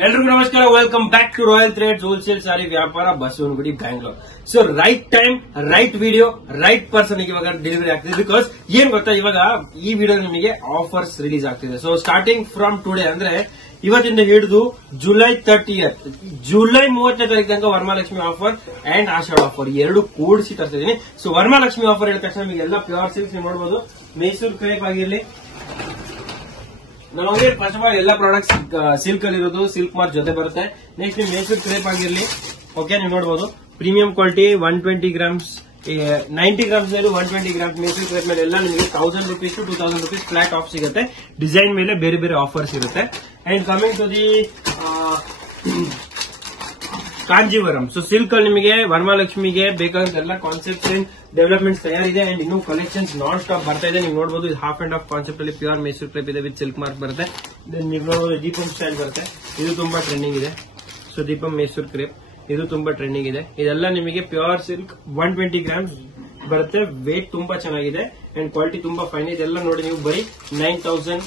ಎಲ್ರಿಗೂ ನಮಸ್ಕಾರ. Welcome back to royal threads wholesale sari ವ್ಯಾಪಾರ, Basavanagudi, Bangalore. So right time, right video, right person ಇವಾಗ delivery ಆಗ್ತಿದೆ. ಬಿಕಾಸ್ ಏನ್ ಗೊತ್ತಾ, ಇವಾಗ ಈ ವಿಡಿಯೋ ನಿಮಗೆ ಆಫರ್ಸ್ ರಿಲೀಸ್ ಆಗ್ತಿದೆ. ಸೊ ಸ್ಟಾರ್ಟಿಂಗ್ ಫ್ರಮ್ ಟುಡೇ ಅಂದ್ರೆ ಇವತ್ತಿಂದ ಹಿಡಿದು ಜುಲೈ 30th, ಜುಲೈ 30ನೇ ತಾರೀಕು ತನಕ Varamahalakshmi offer and Ashadha offer ಎರಡು ಕೂಡಿಸಿ ತರ್ತಿದ್ದೀನಿ. ಸೊ ವರಮಹಾಲಕ್ಷ್ಮಿ ಆಫರ್ ಹೇಳಿದ ತಕ್ಷಣ ನಿಮಗೆ ಎಲ್ಲ ಪ್ಯೂರ್ ಸಿಲ್ಕ್ಸ್ ನೀವು ನೋಡಬಹುದು. ಮೈಸೂರು ಕ್ರೇಪ್ ಆಗಿರ್ಲಿ, ನಮಗೆ ಫಸ್ಟ್ ಆಫ್ ಆಲ್ ಎಲ್ಲ ಪ್ರಾಡಕ್ಟ್ಸ್ ಸಿಲ್ಕ್ ಅಲ್ಲಿ ಇರೋದು, ಸಿಲ್ಕ್ ಮಾರ್ಕ್ ಜೊತೆ ಬರುತ್ತೆ. ನೆಕ್ಸ್ಟ್ ನೀವು ಮೈಸೂರು ಕ್ರೇಪ್ ಆಗಿರ್ಲಿ, ಓಕೆ, ನೀವು ನೋಡಬಹುದು ಪ್ರೀಮಿಯಂ ಕ್ವಾಲಿಟಿ 120 ಗ್ರಾಮ್ಸ್, 90 ಗ್ರಾಮ್ಸ್ ಮೇಲೆ 120 ಗ್ರಾಮ್ಸ್ ಮೈಸೂರು ಕ್ರೇಪ್ ಮೇಲೆ ಎಲ್ಲ ನಿಮಗೆ 1000 rupees to 2000 rupees flat off ಸಿಗುತ್ತೆ. ಡಿಸೈನ್ ಮೇಲೆ ಬೇರೆ ಬೇರೆ ಆಫರ್ಸ್ ಇರುತ್ತೆ. And coming to the Kanjeevaram. So silk ಅಲ್ಲಿ ನಿಮಗೆ ವರಮಹಾಲಕ್ಷ್ಮಿಗೆ ಬೇಕಾದಂತ ಎಲ್ಲ ಕಾನ್ಸೆಪ್ಟ್ಸ್ ಅಂಡ್ ಡೆವಲಪ್ಮೆಂಟ್ಸ್ ತಯಾರಿದೆ. ಅಂಡ್ ಇನ್ನೂ ಕಲೆಕ್ಷನ್ಸ್ ನಾನ್ ಸ್ಟಾಪ್ ಬರ್ತಾ ಇದೆ. ನೀವು ನೋಡಬಹುದು ಇದು ಹಾಫ್ ಅಂಡ್ ಹಾಫ್ ಕಾನ್ಸೆಪ್ಟ್ ಅಲ್ಲಿ ಪ್ಯೂರ್ ಮೈಸೂರು ಕ್ರೇಪ್ ಇದೆ ವಿತ್ ಸಿಲ್ಕ್ ಮಾರ್ಕ್ ಬರುತ್ತೆ. ದೆನ್ ನೀವು ನೋಡಬಹುದು ದೀಪಂ ಸ್ಟೈಲ್ ಬರುತ್ತೆ, ಇದು ತುಂಬಾ ಟ್ರೆಂಡಿಂಗ್ ಇದೆ. ಸೊ ದೀಪಂ ಮೈಸೂರು ಕ್ರೇಪ್ ಇದು ತುಂಬಾ ಟ್ರೆಂಡಿಂಗ್ ಇದೆ. ಇದೆಲ್ಲ ನಿಮಗೆ ಪ್ಯೂರ್ ಸಿಲ್ಕ್ 120 ಗ್ರಾಮ್ಸ್ ಬರುತ್ತೆ. ವೇಟ್ ತುಂಬಾ ಚೆನ್ನಾಗಿದೆ ಅಂಡ್ ಕ್ವಾಲಿಟಿ ತುಂಬಾ ಫೈನ್. ಇದೆಲ್ಲ ನೋಡಿ ನೀವು ಬರೀ 9000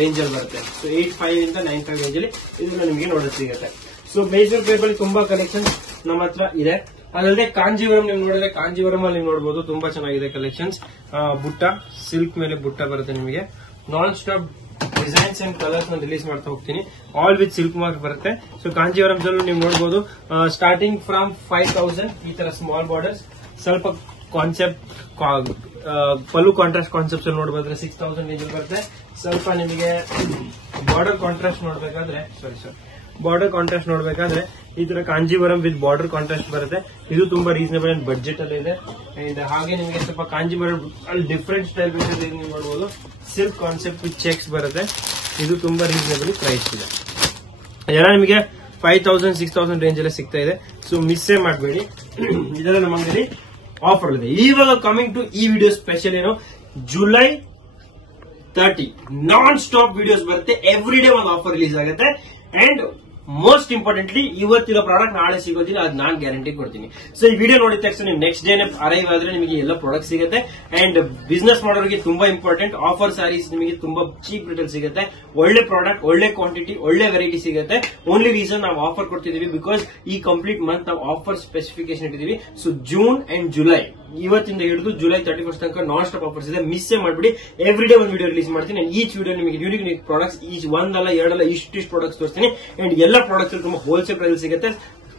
ರೇಂಜ್ ಅಲ್ಲಿ ಬರುತ್ತೆ. ಸೊ 85 ಇಂದ 95 ರೇಂಜ್ ಅಲ್ಲಿ ಇದನ್ನ ನಿಮಗೆ ನೋಡೋದು ಸಿಗುತ್ತೆ. ಸೊ ಮೈಸೂರು ಕ್ರೇಪ್ ಅಲ್ಲಿ ತುಂಬಾ ಕಲೆಕ್ಷನ್ ನಮ್ಮ ಹತ್ರ ಇದೆ. ಅದಲ್ಲದೆ ಕಾಂಜೀವರಂ ನೀವು ನೋಡಿದ್ರೆ, ಕಾಂಜೀವರಂ ಅಲ್ಲಿ ನೀವು ನೋಡಬಹುದು ತುಂಬಾ ಚೆನ್ನಾಗಿದೆ ಕಲೆಕ್ಷನ್ಸ್. ಬುಟ್ಟ ಸಿಲ್ಕ್ ಮೇಲೆ ಬುಟ್ಟ ಬರುತ್ತೆ ನಿಮಗೆ. Non stop designs and colours ನಾನು ರಿಲೀಸ್ ಮಾಡ್ತಾ ಹೋಗ್ತೀನಿ. ಆಲ್ ವಿತ್ ಸಿಲ್ಕ್ ಮಾರ್ಕ್ ಬರುತ್ತೆ. ಸೊ ಕಾಂಜೀವರಂ ನೀವು ನೋಡಬಹುದು ಸ್ಟಾರ್ಟಿಂಗ್ ಫ್ರಮ್ 5000 ಈ ತರ ಸ್ಮಾಲ್ ಬಾರ್ಡರ್ಸ್, ಸ್ವಲ್ಪ ಕಾನ್ಸೆಪ್ಟ್ ಪಲ್ಲು ಕಾಂಟ್ರಾಸ್ಟ್ ಕಾನ್ಸೆಪ್ಟ್ ನೋಡಬೇಕಾದ್ರೆ 6000 ರೇಂಜ್ ಬರುತ್ತೆ. ಸ್ವಲ್ಪ ನಿಮಗೆ ಬಾರ್ಡರ್ ಕಾಂಟ್ರಾಸ್ಟ್ ನೋಡಬೇಕಾದ್ರೆ ಬಾರ್ಡರ್ ಕಾಂಟ್ರಾಸ್ಟ್ ನೋಡಬೇಕಾದ್ರೆ ಈ ತರ ಕಾಂಜೀವರಂ ವಿತ್ ಬಾರ್ಡರ್ ಕಾಂಟ್ರಾಸ್ಟ್ ಬರುತ್ತೆ. ಇದು ತುಂಬಾ ರೀಸನೇಬಲ್ ಅಂಡ್ ಬಡ್ಜೆಟ್ ಅಲ್ಲಿ ಇದೆ. ಅಂಡ್ ಹಾಗೆ ನಿಮಗೆ ಸ್ವಲ್ಪ ಕಾಂಜೀವರಂ ಅಲ್ಲಿ ಡಿಫರೆಂಟ್ ಸ್ಟೈಲ್ ಬೇಕಾದ್ರೆ ನೀವು ನೋಡಬಹುದು ಸಿಲ್ಕ್ ಕಾನ್ಸೆಪ್ಟ್ ವಿತ್ ಚೆಕ್ಸ್ ಬರುತ್ತೆ. ಇದು ತುಂಬಾ ರೀಸನೇಬಲ್ ಪ್ರೈಸ್ ಇದೆ. ಇದೆಲ್ಲ ನಿಮಗೆ 5000 6000 ರೇಂಜ್ ಎಲ್ಲ ಸಿಗ್ತಾ ಇದೆ. ಸೊ ಮಿಸ್ಸೇ ಮಾಡಬೇಡಿ, ಇದೆಲ್ಲ ನಮ್ಮ ಅಂಗಡಿ ಆಫರ್ ಇದೆ. ಇವಾಗ ಕಮಿಂಗ್ ಟು ಈ ವಿಡಿಯೋ ಸ್ಪೆಷಲ್ ಏನು, ಜುಲೈ 30 ನಾನ್ ಸ್ಟಾಪ್ ವಿಡಿಯೋಸ್ ಬರುತ್ತೆ. ಎವ್ರಿ ಡೇ ಒಂದು ಆಫರ್ ರಿಲೀಸ್ ಆಗುತ್ತೆ. ಅಂಡ್ ಮೋಸ್ಟ್ ಇಂಪಾರ್ಟೆಂಟ್ಲಿ ಇವತ್ತಿನ ಪ್ರಾಡಕ್ಟ್ ನಾಳೆ ಸಿಗೋದಿಲ್ಲ, ಅದು ನಾನು ಗ್ಯಾರಂಟಿ ಕೊಡ್ತೀನಿ. ಸೊ ಈ ವಿಡಿಯೋ ನೋಡಿದ ತಕ್ಷಣ ನೀವು ನೆಕ್ಸ್ಟ್ ಡೇನೆ ಅರೈವ್ ಆದ್ರೆ ನಿಮಗೆ ಎಲ್ಲ ಪ್ರಾಡಕ್ಟ್ ಸಿಗುತ್ತೆ. ಅಂಡ್ ಬಿಸ್ನೆಸ್ ಮಾಡೋರಿಗೆ ತುಂಬಾ ಇಂಪಾರ್ಟೆಂಟ್, ಆಫರ್ ಸ್ಯಾರೀಸ್ ನಿಮಗೆ ತುಂಬಾ ಚೀಪ್ ರೇಟ್ ಅಲ್ಲಿ ಸಿಗುತ್ತೆ. ಒಳ್ಳೆ ಪ್ರಾಡಕ್ಟ್, ಒಳ್ಳೆ ಕ್ವಾಂಟಿಟಿ, ಒಳ್ಳೆ ವೆರೈಟಿ ಸಿಗುತ್ತೆ. ಓನ್ಲಿ ರೀಸನ್ ನಾವು ಆಫರ್ ಕೊಡ್ತಿದೀವಿ ಬಿಕಾಸ್ ಈ ಕಂಪ್ಲೀಟ್ ಮಂತ್ ನಾವು ಆಫರ್ ಸ್ಪೆಸಿಫಿಕೇಶನ್ ಇಟ್ಟಿದೀವಿ. ಸೊ ಜೂನ್ ಅಂಡ್ ಜುಲೈ ಇವತ್ತಿಂದ ಹಿಡಿದು ಜುಲೈ 31st ತನಕ ನಾನ್ ಸ್ಟಾಪ್ ಆಫರ್ಸ್ ಇದೆ. ಮಿಸ್ಸೇ ಮಾಡಬೇಡಿ. ಎವ್ರಿ ಡೇ ಒಂದು ವಿಡಿಯೋ ರಿಲೀಸ್ ಮಾಡ್ತೀನಿ. ಈಚ್ ವಿಡಿಯೋ ನಿಮಗೆ ಯೂನಿಕ್ ಪ್ರಾಡಕ್ಟ್ಸ್, ಈಚ್ ಒಂದಲ್ಲ ಎರಡಲ್ಲ ಇಷ್ಟು ಪ್ರಾಡಕ್ಟ್ಸ್ ತೋರಿಸ್ತೀನಿ. ಅಂಡ್ ಎಲ್ಲ ಪ್ರಾಡಕ್ಟ್ಸ್ ತುಂಬಾ ಹೋಲ್ಸೇಲ್ ಪ್ರೈಸ್ ಸಿಗುತ್ತೆ.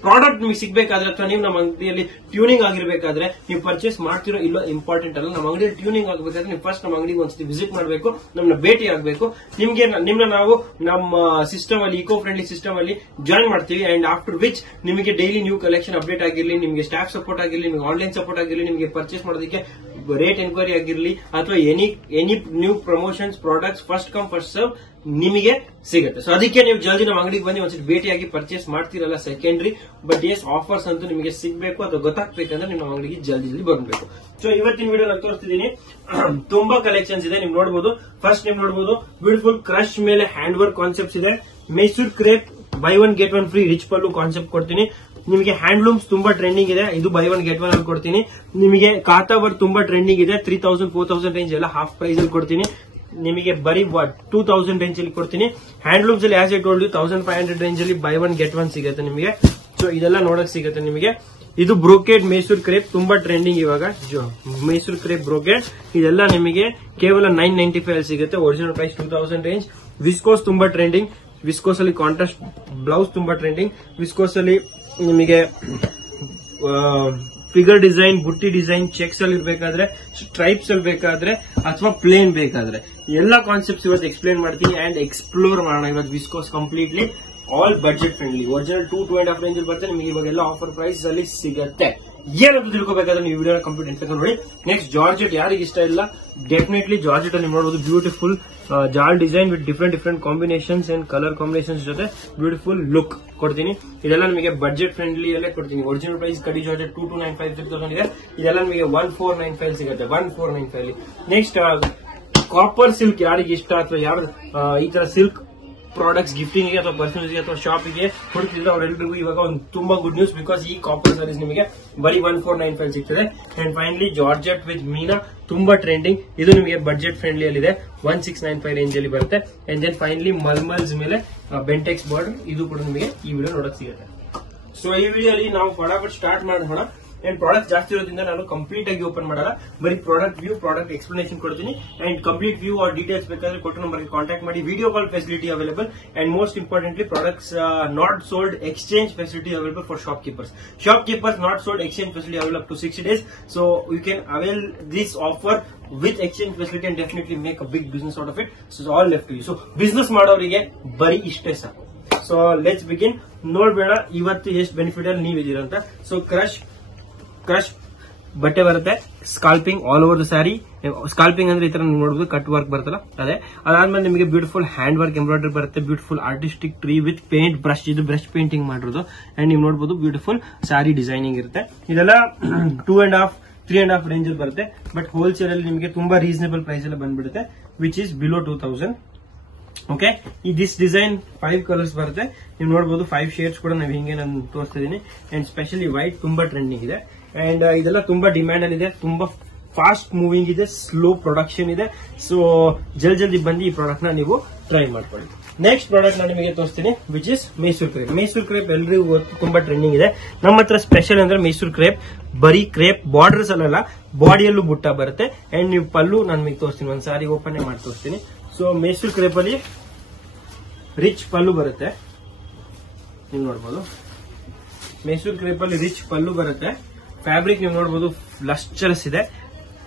ಪ್ರಾಡಕ್ಟ್ ನಿಮಗೆ ಸಿಗಬೇಕಾದ್ರೆ ಅಥವಾ ನೀವು ನಮ್ಮ ಅಂಗಡಿಯಲ್ಲಿ ಟ್ಯೂನಿಂಗ್ ಆಗಿರಬೇಕಾದ್ರೆ ನೀವು ಪರ್ಚೇಸ್ ಮಾಡ್ತಿರೋ ಇಲ್ಲೋ ಇಂಪಾರ್ಟೆಂಟ್ ಅಲ್ಲ. ನಮ್ಮ ಅಂಗಡಿಯಲ್ಲಿ ಟ್ಯೂನಿಂಗ್ ಆಗಬೇಕಾದ್ರೆ ನೀವು ಫಸ್ಟ್ ನಮ್ಮ ಅಂಗಡಿಗೆ ಒಂದ್ಸತಿ ವಿಸಿಟ್ ಮಾಡಬೇಕು, ನಮ್ಮನ್ನ ಭೇಟಿ ಆಗಬೇಕು. ನಿಮ್ನ ನಾವು ನಮ್ಮ ಸಿಸ್ಟಮ್ ಅಲ್ಲಿ, ಇಕೋ ಫ್ರೆಂಡ್ಲಿ ಸಿಸ್ಟಮ್ ಅಲ್ಲಿ ಜಾಯಿನ್ ಮಾಡ್ತೀವಿ. ಅಂಡ್ ಆಫ್ಟರ್ ವಿಚ್ ನಿಮಗೆ ಡೈಲಿ ನ್ಯೂ ಕಲೆಕ್ಷನ್ ಅಪ್ಡೇಟ್ ಆಗಿರಲಿ, ನಿಮಗೆ ಸ್ಟಾಫ್ ಸಪೋರ್ಟ್ ಆಗಿರಲಿ, ನಿಮಗೆ ಆನ್ಲೈನ್ ಸಪೋರ್ಟ್ ಆಗಿರಲಿ, ನಿಮಗೆ ಪರ್ಚೇಸ್ ಮಾಡೋದಕ್ಕೆ ರೇಟ್ ಎನ್ಕ್ವೈರಿ ಆಗಿರಲಿ ಅಥವಾ any new promotions products first come first serve ನಿಮಗೆ ಸಿಗುತ್ತೆ. ಸೊ ಅದಕ್ಕೆ ನೀವು ಜಲ್ದಿ ನಮ್ಮ ಅಂಗಡಿಗೆ ಬನ್ನಿ, ಒಂದ್ಸತಿ ಭೇಟಿಯಾಗಿ ಪರ್ಚೇಸ್ ಮಾಡ್ತಿರಲ್ಲ ಸೆಕೆಂಡ್ರಿ. ಬಟ್ ಎಸ್ ಆಫರ್ಸ್ ಅಂತೂ ನಿಮಗೆ ಸಿಗಬೇಕು ಅಥವಾ ಗೊತ್ತಾಗ್ಬೇಕಂದ್ರೆ ನಿಮ್ಮ ಅಂಗಡಿಗೆ ಜಲ್ದಿ ಬರಬೇಕು. ಸೊ ಇವತ್ತಿನ ವಿಡಿಯೋ ನಾನು ತೋರಿಸ್ತಿದ್ದೀನಿ. ತುಂಬಾ ಕಲೆಕ್ಷನ್ಸ್ ಇದೆ, ನೀವು ನೋಡಬಹುದು. ಫಸ್ಟ್ ನೀವು ನೋಡಬಹುದು ಬ್ಯೂಟಿಫುಲ್ ಕ್ರಶ್ ಮೇಲೆ ಹ್ಯಾಂಡ್ ವರ್ಕ್ ಕಾನ್ಸೆಪ್ಟ್ಸ್ ಇದೆ. Mysuru crepe by one get one free rich pallu concept ಕೊಡ್ತೀನಿ. ನಿಮಗೆ ಹ್ಯಾಂಡ್ಲೂಮ್ಸ್ ತುಂಬಾ ಟ್ರೆಂಡಿಂಗ್ ಇದೆ, ಇದು ಬೈ ಒನ್ ಗೆಟ್ ಒನ್ ಅಲ್ಲಿ ಕೊಡ್ತೀನಿ. ನಿಮಗೆ ಕಾತಾ ವರ್ಕ್ ತುಂಬಾ ಟ್ರೆಂಡಿಂಗ್ ಇದೆ, 3000 4000 ರೇಂಜ್ ಎಲ್ಲ ಹಾಫ್ ಪ್ರೈಸ್ ಅಲ್ಲಿ ಕೊಡ್ತೀನಿ. ನಿಮಗೆ ಬರೀ 2000 ರೇಂಜ್ ಅಲ್ಲಿ ಕೊಡ್ತೀನಿ. ಹ್ಯಾಂಡ್ಲೂಮ್ಸ್ ಅಲ್ಲಿ as I told you 1500 range ಅಲ್ಲಿ ಬೈ ಒನ್ ಗೆಟ್ ಒನ್ ಸಿಗುತ್ತೆ ನಿಮಗೆ. ಸೊ ಇದೆಲ್ಲ ನೋಡಕ್ ಸಿಗುತ್ತೆ ನಿಮಗೆ. ಇದು ಬ್ರೋಕೆಡ್ ಮೈಸೂರು ಕ್ರೇಪ್ ತುಂಬಾ ಟ್ರೆಂಡಿಂಗ್ ಇವಾಗ. ಮೈಸೂರು ಕ್ರೇಪ್ ಬ್ರೋಕೆಡ್ ಇದೆಲ್ಲ ನಿಮಗೆ ಕೇವಲ 995 ಅಲ್ಲಿ ಸಿಗುತ್ತೆ. Original price 2000 range. ವಿಸ್ಕೋಸ್ ತುಂಬಾ ಟ್ರೆಂಡಿಂಗ್. ವಿಸ್ಕೋಸ್ ಅಲ್ಲಿ ಕಾಂಟ್ರಾಸ್ಟ್ ಬ್ಲೌಸ್ ತುಂಬಾ ಟ್ರೆಂಡಿಂಗ್. ವಿಸ್ಕೋಸ್ ಅಲ್ಲಿ ನಿಮಗೆ ಫಿಗರ್ ಡಿಸೈನ್, ಬುಟ್ಟಿ ಡಿಸೈನ್, ಚೆಕ್ಸ್ ಅಲ್ಲಿ ಇರಬೇಕಾದ್ರೆ, ಸ್ಟ್ರೈಪ್ಸ್ ಅಲ್ಲಿ ಬೇಕಾದ್ರೆ ಅಥವಾ ಪ್ಲೇನ್ ಬೇಕಾದ್ರೆ ಎಲ್ಲ ಕಾನ್ಸೆಪ್ಟ್ಸ್ ಇವತ್ತು ಎಕ್ಸ್ಪ್ಲೇನ್ ಮಾಡ್ತೀನಿ ಅಂಡ್ ಎಕ್ಸ್ಪ್ಲೋರ್ ಮಾಡೋಣ ಇವತ್ತು. Viscose completely all budget friendly, original 2.5 range ಬರುತ್ತೆ. ನಿಮಗೆ ಇವಾಗೆಲ್ಲ ಆಫರ್ ಪ್ರೈಸ್ ಅಲ್ಲಿ ಸಿಗುತ್ತೆ. ಏನಂತ ತಿಳ್ಕೋಬೇಕಾದ್ರೆ ನೀವು ವಿಡಿಯೋ ಕಂಪ್ಲೀಟ್ ಅಂತ ನೋಡಿ. ನೆಕ್ಸ್ಟ್ ಜಾರ್ಜೆಟ್ ಯಾರಿಗೆ ಇಷ್ಟ ಇಲ್ಲ, ಡೆಫಿನೆಟ್ಲಿ ಜಾರ್ಜೆಟ್ ಅಲ್ಲಿ ನೋಡಬಹುದು. ಬ್ಯೂಟಿಫುಲ್ ಜಾಲ್ design with different combinations and colour combinations ಜೊತೆ ಬ್ಯೂಟಿಫುಲ್ ಲುಕ್ ಕೊಡ್ತೀನಿ. ಇದೆಲ್ಲ ನಿಮಗೆ ಬಡ್ಜೆಟ್ ಫ್ರೆಂಡ್ಲಿ ಅಲ್ಲೇ ಕೊಡ್ತೀನಿ. ಒರಿಜಿನಲ್ ಪ್ರೈಸ್ ಕಡಿ ಜಾರ್ಜೆಟ್ 2295 3000 ಇದೆ. ಇದೆಲ್ಲ ನಿಮಗೆ 1495 ಸಿಗುತ್ತೆ. 1495 ಅಲ್ಲಿ ನೆಕ್ಸ್ಟ್ ಕಾಪರ್ ಸಿಲ್ಕ್ ಯಾರಿಗೆ ಇಷ್ಟ ಅಥವಾ ಯಾರು ಈ ತರ ಸಿಲ್ಕ್ ಪ್ರಾಡಕ್ಟ್ಸ್ ಗಿಫ್ಟಿಂಗ್ ಅಥವಾ ಪರ್ಸನಲ್ ಅಥವಾ ಶಾಪಿಗೆ ಹುಡುಕ್ತಿದ್ರೆ ಅವರೆಲ್ಲರಿಗೂ ಇವಾಗ ಒಂದು ತುಂಬಾ ಗುಡ್ ನ್ಯೂಸ್, ಬಿಕಾಸ್ ಈ ಕಾಪರ್ ಸಾರೀಸ್ ನಿಮಗೆ ಬರೀ 1495 ಸಿಗ್ತದೆ. ಅಂಡ್ ಫೈನಲಿ ಜಾರ್ಜೆಟ್ ವಿತ್ ಮೀನಾ ತುಂಬಾ ಟ್ರೆಂಡಿಂಗ್, ಇದು ನಿಮಗೆ ಬಡ್ಜೆಟ್ ಫ್ರೆಂಡ್ಲಿ ಅಲ್ಲಿ ಇದೆ, 1695 ರೇಂಜ್ ಅಲ್ಲಿ ಬರುತ್ತೆ. ಅಂಡ್ ದೆನ್ ಫೈನಲಿ ಮಲ್ಮಲ್ಸ್ ಮೇಲೆ ಬೆಂಟೆಕ್ಸ್ ಬಾರ್ಡರ್, ಇದು ಕೂಡ ನಿಮಗೆ ಈ ವಿಡಿಯೋ ನೋಡಕ್ ಸಿಗುತ್ತೆ. ಸೊ ಈ ವಿಡಿಯೋ ಅಲ್ಲಿ ನಾವು ಫಟಾಫಟ್ ಸ್ಟಾರ್ಟ್ ಮಾಡೋಣ. ಅಂಡ್ ಪ್ರಾಡಕ್ಟ್ ಜಾಸ್ತಿ ಇರೋದ್ರಿಂದ ನಾನು ಕಂಪ್ಲೀಟ್ ಆಗಿ ಓಪನ್ ಮಾಡಲ್ಲ, ಬರೀ ಪ್ರಾಡಕ್ಟ್ ವ್ಯೂ, ಪ್ರಾಡಕ್ಟ್ ಎಕ್ಸ್ಪ್ಲನೇಷನ್ ಕೊಡ್ತೀನಿ. And complete view or details ಬೇಕಾದ್ರೆ ಕೊಟ್ಟು ನಂಬರ್ಗೆ ಕಾಂಟ್ಯಾಕ್ಟ್ ಮಾಡಿ. Video call facility available. And most importantly products not sold exchange facility available for shopkeepers. Shopkeepers not sold exchange facility available up to 60 days. So you can avail this offer with exchange facility and definitely make a big business out of it. So all left you. So business ಮಾಡೋರಿಗೆ ಬರೀ ಇಷ್ಟೇ ಸಾಕು. So let's begin. ನೋಡ್ಬೇಡ ಇವತ್ತು ಎಷ್ಟು benefit ಅಲ್ಲಿ ನೀವಿದ್ದೀರಾ ಅಂತ. So crush ಬಟ್ಟೆ ಬರುತ್ತೆ, ಸ್ಕಾಲ್ಪಿಂಗ್ ಆಲ್ ಓವರ್ ದ ಸ್ಯಾರಿ. ಸ್ಕಾಲ್ಪಿಂಗ್ ಅಂದ್ರೆ ಈ ತರ ನೋಡಬಹುದು, ಕಟ್ ವರ್ಕ್ ಬರುತ್ತಲ್ಲ ಅದೇ. ಅದಾದ್ಮೇಲೆ ನಿಮಗೆ ಬ್ಯೂಟಿಫುಲ್ ಹ್ಯಾಂಡ್ ವರ್ಕ್ ಎಂಬ್ರಾಯ್ಡರಿ ಬರುತ್ತೆ, beautiful artistic tree with paint brush, ಇದು ಬ್ರಷ್ ಪೇಂಟಿಂಗ್ ಮಾಡಿರೋದು. ಅಂಡ್ ನೀವು ನೋಡಬಹುದು ಬ್ಯೂಟಿಫುಲ್ ಸ್ಯಾರಿ ಡಿಸೈನಿಂಗ್ ಇರುತ್ತೆ. ಇದೆಲ್ಲ 2.5-3.5 ರೇಂಜ್ ಅಲ್ಲಿ ಬರುತ್ತೆ. ಬಟ್ ಹೋಲ್ಸೇಲ್ ಅಲ್ಲಿ ನಿಮಗೆ ತುಂಬಾ ರೀಸನೇಬಲ್ ಪ್ರೈಸ್ ಎಲ್ಲ ಬಂದ್ಬಿಡುತ್ತೆ, ವಿಚ್ ಇಸ್ ಬಿಲೋ 2000. ಓಕೆ, ಈ ದಿಸ್ ಡಿಸೈನ್ 5 ಕಲರ್ಸ್ ಬರುತ್ತೆ. ನೀವು ನೋಡಬಹುದು 5 ಶೇಡ್ಸ್ ಕೂಡ ನಾವು ಹಿಂಗೆ ನಾನು ತೋರಿಸ್ತಿದ್ದೀನಿ. ಅಂಡ್ ಸ್ಪೆಷಲಿ ವೈಟ್ ತುಂಬಾ ಟ್ರೆಂಡಿಂಗ್ ಇದೆ. ಅಂಡ್ ಇದೆಲ್ಲ ತುಂಬಾ ಡಿಮ್ಯಾಂಡ್ ಅಲ್ಲಿ ಇದೆ, ತುಂಬಾ ಫಾಸ್ಟ್ ಮೂವಿಂಗ್ ಇದೆ, ಸ್ಲೋ ಪ್ರೊಡಕ್ಷನ್ ಇದೆ. ಸೊ ಜಲ್ದಿ ಬಂದು ಈ ಪ್ರಾಡಕ್ಟ್ ನ ನೀವು ಟ್ರೈ ಮಾಡ್ಕೊಳ್ಳಿ. ನೆಕ್ಸ್ಟ್ ಪ್ರಾಡಕ್ಟ್ ನಾನು ನಿಮಗೆ ತೋರಿಸ್ತೀನಿ, which is Mysore crepe. Mysore crepe ಎಲ್ರಿಗೂ ತುಂಬಾ ಟ್ರೆಂಡಿಂಗ್ ಇದೆ. ನಮ್ಮ ಹತ್ರ ಸ್ಪೆಷಲ್ ಅಂದ್ರೆ ಮೈಸೂರ್ ಕ್ರೇಪ್ ಬರೀ ಕ್ರೇಪ್ ಬಾರ್ಡರ್ಸ್ ಅಲ್ಲ, ಬಾಡಿಯಲ್ಲೂ ಬುಟ್ಟ ಬರುತ್ತೆ. ಅಂಡ್ ನೀವು ಪಲ್ಲು ನಾನು ನಿಮಗೆ ತೋರಿಸ್ತೀನಿ, ಒಂದ್ ಸಾರಿ ಓಪನ್ ಮಾಡಿ ತೋರಿಸ್ತೀನಿ. ಸೊ ಮೈಸೂರ್ ಕ್ರೇಪ್ ಅಲ್ಲಿ ರಿಚ್ ಪಲ್ಲು ಬರುತ್ತೆ, ನೀವು ನೋಡಬಹುದು. ಮೈಸೂರ್ ಕ್ರೇಪ್ ಅಲ್ಲಿ ರಿಚ್ ಪಲ್ಲು ಬರುತ್ತೆ. ಫ್ಯಾಬ್ರಿಕ್ ನೀವು ನೋಡಬಹುದು ಲಸ್ಚರಸ್ ಇದೆ,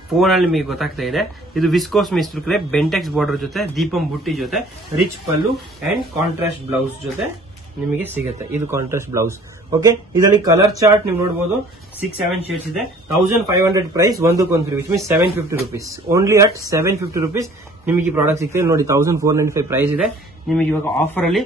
ಫೋನ್ ಅಲ್ಲಿ ನಿಮಗೆ ಗೊತ್ತಾಗ್ತಾ ಇದೆ. ಇದು viscose Mysore crepe, Bentex border ಜೊತೆ, ದೀಪಂ ಬುಟ್ಟಿ ಜೊತೆ, rich pallu and contrast blouse ಜೊತೆ ನಿಮಗೆ ಸಿಗುತ್ತೆ. ಇದು ಕಾಂಟ್ರಾಸ್ಟ್ ಬ್ಲೌಸ್. ಓಕೆ, ಇದರಲ್ಲಿ ಕಲರ್ ಚಾರ್ಟ್ ನೀವು ನೋಡಬಹುದು 6-7 ಶೇಡ್ಸ್ ಇದೆ. 1500 ಪ್ರೈಸ್, ಒಂದಕ್ಕೊಂದು free, which means 750 rupees. Only at 750 rupees ನಿಮಗೆ ಈ ಪ್ರಾಡಕ್ಟ್ ಸಿಗ್ತದೆ. ನೋಡಿ 1495 ಪ್ರೈಸ್ ಇದೆ, ನಿಮಗೆ ಇವಾಗ ಆಫರ್ ಅಲ್ಲಿ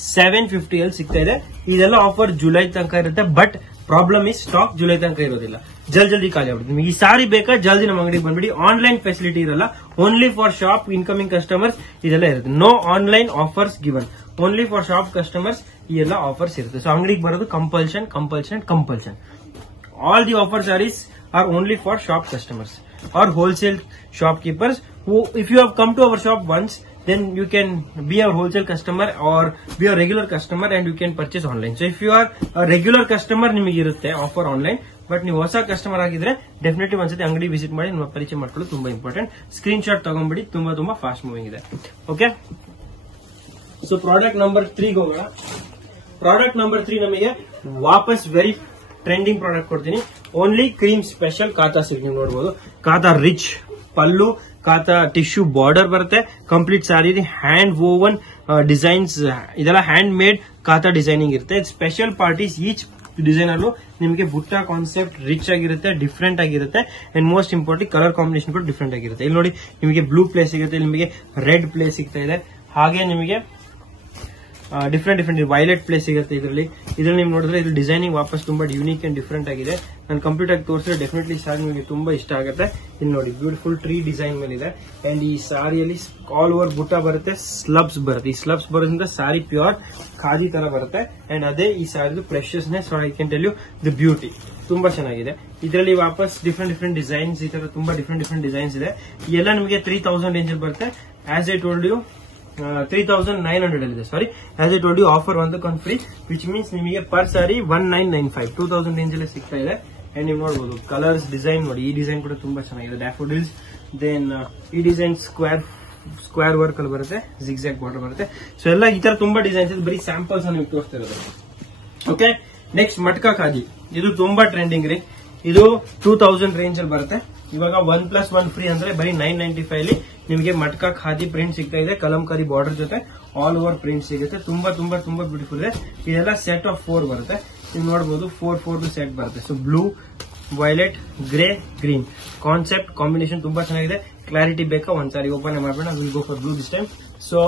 750 ಅಲ್ಲಿ ಸಿಗ್ತಾ ಇದೆ. ಇದೆಲ್ಲ ಆಫರ್ ಜುಲೈ ತನಕ ಇರುತ್ತೆ. But problem is stock July ತನಕ ಇರೋದಿಲ್ಲ, ಜಲ್ದಿ ಖಾಲಿ ಆಗ್ಬಿಡುತ್ತೆ. ನಿಮಗೆ ಈ ಸಾರಿ ಬೇಕಾ ಜಲ್ದಿ ನಮ್ಮ ಅಂಗಡಿಗೆ ಬಂದ್ಬಿಡಿ. ಆನ್ಲೈನ್ ಫೆಸಿಲಿಟಿ ಇರಲ್ಲ, only for shop incoming customers ಇದೆಲ್ಲ ಇರುತ್ತೆ. No online offers given, only for shop customers ಈ ಎಲ್ಲ ಆಫರ್ಸ್ ಇರುತ್ತೆ. ಸೊ ಅಂಗಡಿಗೆ ಬರೋದು compulsion. All the offer saris are only for shop customers or wholesale shopkeepers who, if you have come to our shop once, then you can be our wholesale customer or be a regular customer and you can purchase online. So if you are a regular customer ನಿಮಗೆ ಇರುತ್ತೆ offer online. But ನೀವು ಹೊಸ customer ಆಗಿದ್ರೆ definitely ಒಂದ್ಸತಿ ಅಂಗಡಿ visit ಮಾಡಿ ನಿಮ್ಮ ಪರಿಚಯ ಮಾಡ್ಕೊಳ್ಳೋದು ತುಂಬಾ ಇಂಪಾರ್ಟೆಂಟ್. ಸ್ಕ್ರೀನ್ ಶಾಟ್ ತಗೊಂಡ್ಬಿಡಿ, ತುಂಬಾ ಫಾಸ್ಟ್ ಮೂವಿಂಗ್ ಇದೆ. ಓಕೆ, ಸೊ ಪ್ರಾಡಕ್ಟ್ ನಂಬರ್ 3 ಹೋಗೋಣ. ಪ್ರಾಡಕ್ಟ್ ನಂಬರ್ 3 ನಮಗೆ ವಾಪಸ್ ವೆರಿ ಟ್ರೆಂಡಿಂಗ್ ಪ್ರಾಡಕ್ಟ್ ಕೊಡ್ತೀನಿ. ಓನ್ಲಿ ಕ್ರೀಮ್ ಸ್ಪೆಷಲ್ ಕಾತಾ ಸಿಲ್ಕ್. ನೀವು ನೋಡಬಹುದು ಕಾತಾ ರಿಚ್ ಪಲ್ಲು, ಕಾತಾ ಟಿಶ್ಯೂ ಬಾರ್ಡರ್ ಬರುತ್ತೆ. Complete sari hand woven designs, ಇದೆಲ್ಲ ಹ್ಯಾಂಡ್ ಮೇಡ್ ಕಾತಾ ಡಿಸೈನಿಂಗ್ ಇರುತ್ತೆ. ಸ್ಪೆಷಲ್ ಪಾರ್ಟೀಸ್ ಈಚ್ ಡಿಸೈನ್ ಅಲ್ಲೂ ನಿಮಗೆ ಬುಟ್ಟ ಕಾನ್ಸೆಪ್ಟ್ ರಿಚ್ ಆಗಿರುತ್ತೆ, ಡಿಫ್ರೆಂಟ್ ಆಗಿರುತ್ತೆ. And most important colour combination ಕೂಡ ಡಿಫ್ರೆಂಟ್ ಆಗಿರುತ್ತೆ. ಇಲ್ಲಿ ನೋಡಿ ನಿಮಗೆ ಬ್ಲೂ ಪ್ಲೇ ಸಿಗುತ್ತೆ, ನಿಮಗೆ ರೆಡ್ ಪ್ಲೇ ಸಿಗ್ತಾ ಇದೆ, ಹಾಗೆ ನಿಮಗೆ ಡಿಫ್ರೆಂಟ್ ವೈಲೆಟ್ ಪ್ಲೇಸ್ ಸಿಗುತ್ತೆ. ಇದರಲ್ಲಿ ನೀವು ನೋಡಿದ್ರೆ ಇದು ಡಿಸೈನಿಂಗ್ ವಾಪಸ್ ತುಂಬಾ ಯೂನಿಕ್ ಅಂಡ್ ಡಿಫ್ರೆಂಟ್ ಆಗಿದೆ. ನಾನು ಕಂಪ್ಲೀಟ್ ಆಗಿ ತೋರಿಸಿದ್ರೆ ಡೆಫಿನೆಟ್ಲಿ ಸಾರಿ ನಿಮಗೆ ತುಂಬಾ ಇಷ್ಟ ಆಗುತ್ತೆ. ಇಲ್ಲಿ ನೋಡಿ ಬ್ಯೂಟಿಫುಲ್ ಟ್ರೀ ಡಿಸೈನ್ ಮೇಲೆ ಇದೆ. ಅಂಡ್ ಈ ಸಾರಿಯಲ್ಲಿ ಆಲ್ ಓವರ್ ಬುಟ್ಟ ಬರುತ್ತೆ, ಸ್ಲಬ್ಸ್ ಬರುತ್ತೆ. ಈ ಸ್ಲಬ್ಸ್ ಬರೋದ್ರಿಂದ ಸಾರಿ ಪ್ಯೂರ್ ಖಾದಿ ತರ ಬರುತ್ತೆ. ಅಂಡ್ ಅದೇ ಈ ಸಾರಿದು preciousness, I can tell you the beauty. ತುಂಬಾ ಚೆನ್ನಾಗಿದೆ. ಇದರಲ್ಲಿ ವಾಪಸ್ ಡಿಫ್ರೆಂಟ್ ಡಿಸೈನ್ಸ್, ಈ ತರ ತುಂಬಾ ಡಿಫ್ರೆಂಟ್ ಡಿಸೈನ್ಸ್ ಇದೆ. ಎಲ್ಲ ನಿಮಗೆ 3000 ರೇಂಜ್ ಅಲ್ಲಿ ಬರುತ್ತೆ. ಆಸ್ ಐ ಟೋಲ್ಡ್ ಯು 3900 ಇದೆ. Sorry, as I told you offer ಒಂದಕ್ಕೊಂದು ಫ್ರೀ, ವಿಚ್ ಮೀನ್ಸ್ ನಿಮಗೆ ಪರ್ ಸಾರಿ 1995 2000 ರೇಂಜ್ ಅಲ್ಲಿ ಸಿಗ್ತಾ ಇದೆ. ಅಂಡ್ ನೀವು ನೋಡಬಹುದು ಕಲರ್ಸ್, ಡಿಸೈನ್ ನೋಡಿ. ಈ ಡಿಸೈನ್ ಕೂಡ ತುಂಬಾ ಚೆನ್ನಾಗಿದೆ, ಡ್ಯಾಫೋಡಿಲ್ಸ್. ದೆನ್ ಈ ಡಿಸೈನ್ ಸ್ಕ್ವೇರ್ ವರ್ಕ್ ಅಲ್ಲಿ ಬರುತ್ತೆ, ಜಿಗ್ಜಾಗ್ ಬಾರ್ಡರ್ ಬರುತ್ತೆ. ಸೊ ಎಲ್ಲ ಈ ತರ ತುಂಬಾ ಡಿಸೈನ್ಸ್ ಇದೆ, ಬರೀ ಸ್ಯಾಂಪಲ್ಸ್ ನಿಮ್ಗೆ ತೋರಿಸ್ತಾ ಇರೋದು. ಓಕೆ, ನೆಕ್ಸ್ಟ್ ಮಟ್ಕಾ ಖಾದಿ. ಇದು ತುಂಬಾ ಟ್ರೆಂಡಿಂಗ್ ರೀ. ಇದು 2000 ರೇಂಜ್ ಅಲ್ಲಿ ಬರುತ್ತೆ. ಇವಾಗ 1+1 ಫ್ರೀ ಅಂದ್ರೆ ಬರೀ 995 ಅಲ್ಲಿ ನಿಮಗೆ ಮಟ್ಕಾ ಖಾದಿ ಪ್ರಿಂಟ್ ಸಿಗ್ತಾ ಇದೆ. ಕಲಂಕಾರಿ ಬಾರ್ಡರ್ ಜೊತೆ ಆಲ್ ಓವರ್ ಪ್ರಿಂಟ್ ಸಿಗುತ್ತೆ. ತುಂಬಾ ಬ್ಯೂಟಿಫುಲ್ ಇದೆ. ಇದೆಲ್ಲ ಸೆಟ್ ಆಫ್ 4 ಬರುತ್ತೆ. ನೀವು ನೋಡಬಹುದು 4 ಸೆಟ್ ಬರುತ್ತೆ. So blue, violet, grey, green concept combination ತುಂಬಾ ಚೆನ್ನಾಗಿದೆ. ಕ್ಲಾರಿಟಿ ಬೇಕಾ ಒಂದ್ಸಾರಿ ಓಪನ್ ಮಾಡೋಣ. Will go for blue this time. So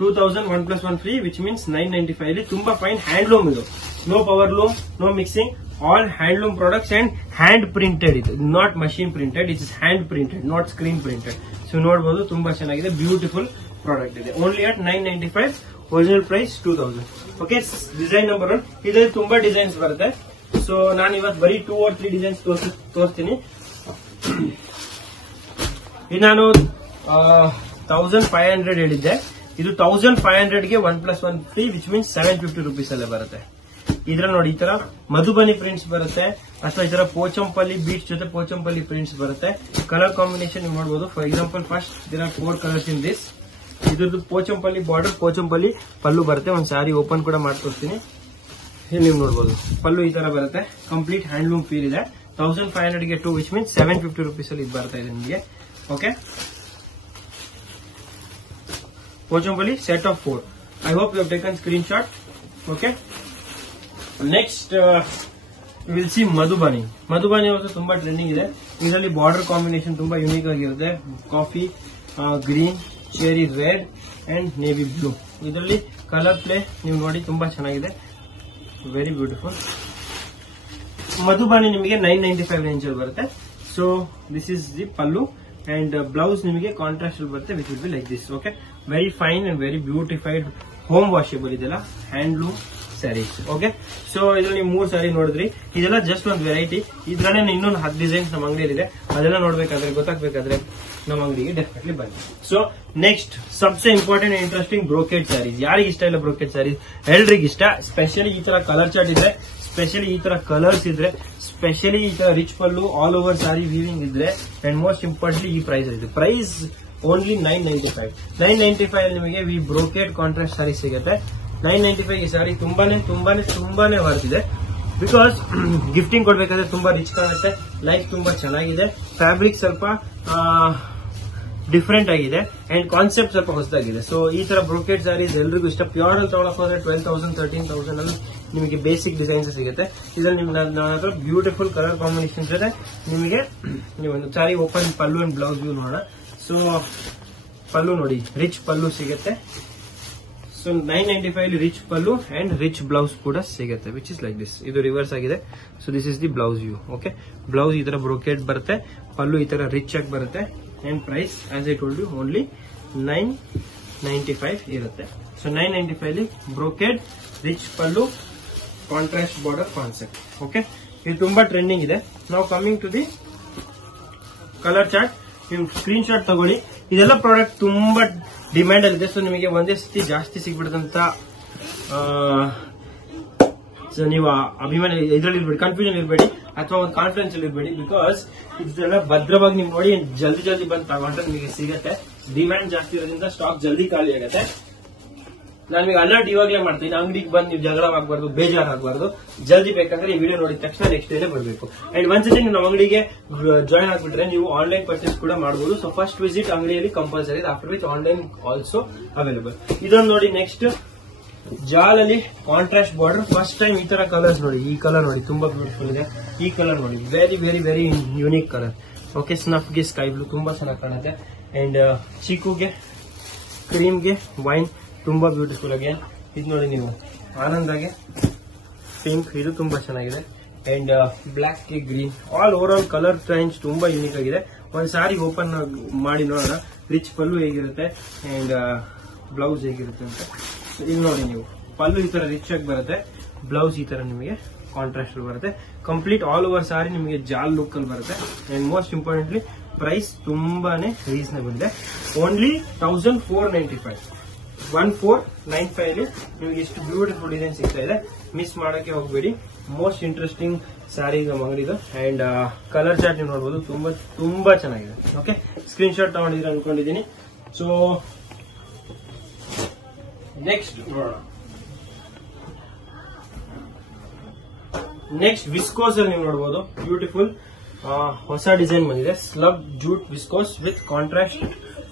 2000 1+1 free, which means 995 ಅಲ್ಲಿ ತುಂಬಾ ಫೈನ್ ಹ್ಯಾಂಡ್ಲೂಮ್. ಇದು no power loom, no mixing, all handloom products and hand printed. ಇದು not machine printed, it is hand printed, not screen printed. So ನೋಡಬಹುದು ತುಂಬಾ ಚೆನ್ನಾಗಿದೆ, beautiful product ಇದೆ. Only at 995, original price 2000. Okay, design number 1. ಇದರಲ್ಲಿ ತುಂಬಾ designs ಬರುತ್ತೆ. So ನಾನು ಇವತ್ತು ಬರೀ 2 or 3 ಡಿಸೈನ್ಸ್ ತೋರಿಸ್ತೀನಿ. ಇದು ನಾನು 1500 ಹೇಳಿದ್ದೆ. ಇದು 1500ಗೆ 1+1 ಫ್ರೀ, ವಿಚ್ ಮೀನ್ಸ್ 750 rupees ಅಲ್ಲೇ ಬರುತ್ತೆ. ಇದ್ರಲ್ಲಿ ನೋಡಿ, ಈ ತರ ಮಧುಬನಿ ಪ್ರಿಂಟ್ಸ್ ಬರುತ್ತೆ, ಅಥವಾ ಈ ತರ ಪೋಚಂಪಲ್ಲಿ ಬೀಟ್ಸ್ ಜೊತೆ ಪೋಚಂಪಲ್ಲಿ ಪ್ರಿಂಟ್ಸ್ ಬರುತ್ತೆ. ಕಲರ್ ಕಾಂಬಿನೇಷನ್ ನೀವು ನೋಡಬಹುದು. For example, first there are 4 colours in this. ಇದ್ರದ್ದು ಪೋಚಂಪಲ್ಲಿ ಬಾರ್ಡರ್, ಪೋಚಂಪಲ್ಲಿ ಪಲ್ಲು ಬರುತ್ತೆ. ಒಂದು ಸ್ಯಾರಿ ಓಪನ್ ಕೂಡ ಮಾಡ್ಕೊಡ್ತೀನಿ. ಇಲ್ಲಿ ನೀವು ನೋಡಬಹುದು, ಪಲ್ಲು ಈ ತರ ಬರುತ್ತೆ. ಕಂಪ್ಲೀಟ್ ಹ್ಯಾಂಡ್ಲೂಮ್ ಫೀಲ್ ಇದೆ. 1500ಗೆ 2, ವಿಚ್ ಮೀನ್ಸ್ 750 rupees ಅಲ್ಲಿ ಇದು ಬರ್ತಾ ಇದೆ ನಿಮಗೆ. Okay, Pochampally set of 4. I hope you have taken screen shot. Okay, next will see Madhubani. Madhubani also ತುಂಬಾ ಟ್ರೆಂಡಿಂಗ್ ಇದೆ. ಇದರಲ್ಲಿ ಬಾರ್ಡರ್ ಕಾಂಬಿನೇಷನ್ ತುಂಬಾ ಯೂನಿಕ್ ಆಗಿರುತ್ತೆ. Coffee green, cherry red and navy blue. ಇದರಲ್ಲಿ ಕಲರ್ ಪ್ಲೇ ನೀವು ನೋಡಿ ತುಂಬಾ ಚೆನ್ನಾಗಿದೆ. Very beautiful. ಮಧುಬನಿ ನಿಮಗೆ 995 ರೇಂಜ್ ಅಲ್ಲಿ ಬರುತ್ತೆ. So this is the pallu and blouse ನಿಮಗೆ ಕಾಂಟ್ರಾಸ್ಟ್ ಅಲ್ಲಿ ಬರುತ್ತೆ, which will be like this. Okay, very fine and very beautified, home washable ಇದೆಲ್ಲ, ಹ್ಯಾಂಡ್ಲೂಮ್ ಸ್ಯಾರೀಸ್. ಓಕೆ, ಸೊ ಇದರಲ್ಲಿ 3 ಸ್ಯಾರಿ ನೋಡಿದ್ರಿ. ಇದೆಲ್ಲ ಜಸ್ಟ್ ಒಂದು ವೆರೈಟಿ. ಇದ್ರಲ್ಲೇ ಇನ್ನೊಂದು 10 ಡಿಸೈನ್ಸ್ ನಮ್ಮ ಅಂಗಡಿಯಲ್ಲಿ ಇದೆ. ಅದೆಲ್ಲ ನೋಡ್ಬೇಕಾದ್ರೆ, ಗೊತ್ತಾಗಬೇಕಾದ್ರೆ ನಮ್ಮ ಅಂಗಡಿಗೆ ಡೆಫಿನೆಟ್ಲಿ ಬನ್ನಿ. ಸೊ ನೆಕ್ಸ್ಟ್ ಸಬ್ಸೆ important and interesting brocade saris. ಯಾರಿಗೆ ಇಷ್ಟ ಇಲ್ಲ ಬ್ರೋಕೆಡ್ ಸ್ಯಾರೀಸ್? ಎಲ್ರಿಗೂ ಇಷ್ಟ. ಸ್ಪೆಷಲಿ ಈ ತರ ಕಲರ್ ಚಾರ್ಟ್ ಇದ್ರೆ, ಸ್ಪೆಷಲಿ ಈ ತರ ಕಲರ್ಸ್ ಇದ್ರೆ, ಸ್ಪೆಷಲಿ ಈ ತರ rich pallu, all over sari weaving ಇದ್ರೆ, ಅಂಡ್ ಮೋಸ್ಟ್ ಇಂಪಾರ್ಟೆಂಟ್ಲಿ ಈ ಪ್ರೈಸ್ ಇದೆ. Price only 995. 995 ಅಲ್ಲಿ ನಿಮಗೆ ಈ ಬ್ರೋಕೆಡ್ ಕಾಂಟ್ರಾಸ್ಟ್ ಸ್ಯಾರಿ ಸಿಗುತ್ತೆ. 995 ಈ ಸ್ಯಾರಿ ತುಂಬಾನೇ ವರ್ತ್ ಇದೆ. ಬಿಕಾಸ್ ಗಿಫ್ಟಿಂಗ್ ಕೊಡ್ಬೇಕಾದ್ರೆ ತುಂಬಾ ರಿಚ್ ಕಾಣುತ್ತೆ. ಲೈಫ್ ತುಂಬಾ ಚೆನ್ನಾಗಿದೆ. ಫ್ಯಾಬ್ರಿಕ್ ಸ್ವಲ್ಪ ಡಿಫ್ರೆಂಟ್ ಆಗಿದೆ ಅಂಡ್ ಕಾನ್ಸೆಪ್ಟ್ ಸ್ವಲ್ಪ ಹೊಸದಾಗಿದೆ. ಸೊ ಈ ತರ ಬ್ರೋಕೆಡ್ ಸ್ಯಾರೀಸ್ ಎಲ್ರಿಗೂ ಇಷ್ಟ. ಪ್ಯೂರ್ ಅಲ್ಲಿ ತಗೊಳಕ್ ಹೋದ್ರೆ 12,000, 13,000 ಅಲ್ಲಿ ನಿಮಗೆ ಬೇಸಿಕ್ ಡಿಸೈನ್ಸ್ ಸಿಗುತ್ತೆ. ಇದರಲ್ಲಿ ನನ್ನ ಹತ್ರ ಬ್ಯೂಟಿಫುಲ್ ಕಲರ್ ಕಾಂಬಿನೇಷನ್ಸ್ ಇದೆ. ನಿಮಗೆ ನೀವು ಒಂದು sari open pallu and blouse view ನೋಡೋಣ. ಸೊ ಪಲ್ಲು ನೋಡಿ, ರಿಚ್ ಪಲ್ಲು ಸಿಗುತ್ತೆ. So 995 rich pallu and rich blouse ಕೂಡ ಸಿಗುತ್ತೆ, ವಿಚ್ ಇಸ್ ಲೈಕ್ ದಿಸ್. ಇದು ರಿವರ್ಸ್ ಆಗಿದೆ. So this is the blouse view. Okay, blouse ಈ ತರ ಬ್ರೋಕೆಡ್ ಬರುತ್ತೆ, ಪಲ್ಲು ಈ ತರ ರಿಚ್ ಆಗಿ ಬರುತ್ತೆ and price as I told you only 995 ಇರುತ್ತೆ. ಸೊ 995 ಅಲ್ಲಿ brocade, rich pallu, contrast border concept. Okay, ಇದು ತುಂಬಾ ಟ್ರೆಂಡಿಂಗ್ ಇದೆ. ನಾವು coming to the colour chart. ನೀವು ಸ್ಕ್ರೀನ್ ಶಾಟ್ ತಗೊಳ್ಳಿ. ಇದೆಲ್ಲ ಪ್ರಾಡಕ್ಟ್ ತುಂಬಾ ಡಿಮ್ಯಾಂಡ್ ಅಲ್ಲಿ ಇದೆ. ಸೊ ನಿಮಗೆ ಒಂದೇ ಸತಿ ಜಾಸ್ತಿ ಸಿಗ್ಬಿಡದಂತ ನೀವು ಅಭಿಮಾನ ಇದರಲ್ಲಿ ಇರ್ಬೇಡಿ, ಕನ್ಫ್ಯೂಷನ್ ಇರಬೇಡಿ, ಅಥವಾ ಒಂದು ಕಾನ್ಫಿಡೆನ್ಸ್ ಅಲ್ಲಿ ಇರಬೇಡಿ. ಬಿಕಾಸ್ ಇದೆಲ್ಲ ಭದ್ರವಾಗಿ ನೀವು ನೋಡಿ ಜಲ್ದಿ ಬಂದು ತಗೊಂಡ್ರೆ ನಿಮಗೆ ಸಿಗುತ್ತೆ. ಡಿಮ್ಯಾಂಡ್ ಜಾಸ್ತಿ ಇರೋದ್ರಿಂದ ಸ್ಟಾಕ್ ಜಲ್ದಿ ಖಾಲಿ ಆಗುತ್ತೆ. ನಾನು ನಿಮಗೆ ಅಲರ್ಟ್ ಇವಾಗಲೇ ಮಾಡ್ತೀನಿ. ಅಂಗಡಿಗೆ ಬಂದು ನೀವು ಜಗಳ ಆಗಬಾರ್ದು, ಬೇಜಾರಾಗಬಾರ್ದು. ಜಲ್ದಿ ಬೇಕಂದ್ರೆ ಈ ವಿಡಿಯೋ ನೋಡಿದ ತಕ್ಷಣ ನೆಕ್ಸ್ಟ್ ಡೇನೆ ಬರಬೇಕು. ಅಂಡ್ ಒಂದ್ಸತಿ ನೀವು ನಮ್ಮ ಅಂಗಡಿಗೆ ಜಾಯ್ನ್ ಆಗ್ಬಿಟ್ರೆ ನೀವು ಆನ್ಲೈನ್ ಪರ್ಚೇಸ್ ಕೂಡ ಮಾಡಬಹುದು. ಸೊ ಫಸ್ಟ್ ವಿಸಿಟ್ ಅಂಗಡಿಯಲ್ಲಿ compulsory, after which online also available. ಇದೊಂದು ನೋಡಿ. ನೆಕ್ಸ್ಟ್ ಜಾಲಲ್ಲಿ ಕಾಂಟ್ರಾಸ್ಟ್ ಬಾರ್ಡರ್. ಫಸ್ಟ್ ಟೈಮ್ ಈ ತರ ಕಲರ್ಸ್ ನೋಡಿ. ಈ ಕಲರ್ ನೋಡಿ, ತುಂಬಾ ಬ್ಯೂಟಿಫುಲ್ ಇದೆ. ಈ ಕಲರ್ ನೋಡಿ, very very very unique colour. Okay, ಸ್ನಫ್ಗೆ ಸ್ಕೈ ಬ್ಲೂ ತುಂಬಾ ಚೆನ್ನಾಗಿ ಕಾಣುತ್ತೆ. ಅಂಡ್ ಚೀಕುಗೆ, ಕ್ರೀಮ್ಗೆ ವೈನ್ ತುಂಬಾ ಬ್ಯೂಟಿಫುಲ್ ಆಗಿ. ಇದು ನೋಡಿ ನೀವು, ಆನಂದಾಗೆ ಪಿಂಕ್, ಇದು ತುಂಬಾ ಚೆನ್ನಾಗಿದೆ. ಅಂಡ್ ಬ್ಲಾಕ್ ಗೆ green, all over all colour range ತುಂಬಾ ಯೂನಿಕ್ ಆಗಿದೆ. ಒಂದ್ ಸಾರಿ ಓಪನ್ ಮಾಡಿ ನೋಡೋಣ ರಿಚ್ ಪಲ್ಲು ಹೇಗಿರುತ್ತೆ ಅಂಡ್ ಬ್ಲೌಸ್ ಹೇಗಿರುತ್ತೆ ಅಂತ. ಇಲ್ಲಿ ನೋಡಿ ನೀವು, ಪಲ್ಲು ಈ ತರ ರಿಚ್ ಆಗಿ ಬರುತ್ತೆ, ಬ್ಲೌಸ್ ಈ ತರ ನಿಮಗೆ ಕಾಂಟ್ರಾಸ್ಟ್ ಬರುತ್ತೆ. ಕಂಪ್ಲೀಟ್ ಆಲ್ ಓವರ್ ಸಾರಿ ನಿಮಗೆ ಜಾಲ್ ಲುಕ್ ಅಲ್ಲಿ ಬರುತ್ತೆ. ಅಂಡ್ ಮೋಸ್ಟ್ ಇಂಪಾರ್ಟೆಂಟ್ಲಿ ಪ್ರೈಸ್ ತುಂಬಾನೇ ರೀಸನಬಲ್ ಇದೆ. ಓನ್ಲಿ 1495. 1495 ಅಲ್ಲಿ ನಿಮಗೆ ಇಷ್ಟು ಬ್ಯೂಟಿಫುಲ್ ಡಿಸೈನ್ ಸಿಗ್ತಾ ಇದೆ. ಮಿಸ್ ಮಾಡಕ್ಕೆ ಹೋಗಬೇಡಿ. ಮೋಸ್ಟ್ ಇಂಟ್ರೆಸ್ಟಿಂಗ್ ಸ್ಯಾರಿ ನಮ್ಮ ಅಂಗಡಿದು. ಅಂಡ್ ಕಲರ್ ಚಾರ್ಟ್ ನೀವು ನೋಡಬಹುದು, ತುಂಬಾ ಚೆನ್ನಾಗಿದೆ. ಓಕೆ, ಸ್ಕ್ರೀನ್ ಶಾಟ್ ತಗೊಂಡಿದ್ರೆ ಅನ್ಕೊಂಡಿದ್ದೀನಿ. ಸೊ ನೆಕ್ಸ್ಟ್ ನೋಡೋಣ. ನೆಕ್ಸ್ಟ್ ವಿಸ್ಕೋಸ್ ಅಲ್ಲಿ ನೀವು ನೋಡಬಹುದು, ಬ್ಯೂಟಿಫುಲ್ ಹೊಸ ಡಿಸೈನ್ ಬಂದಿದೆ. Slub jute viscose with contrast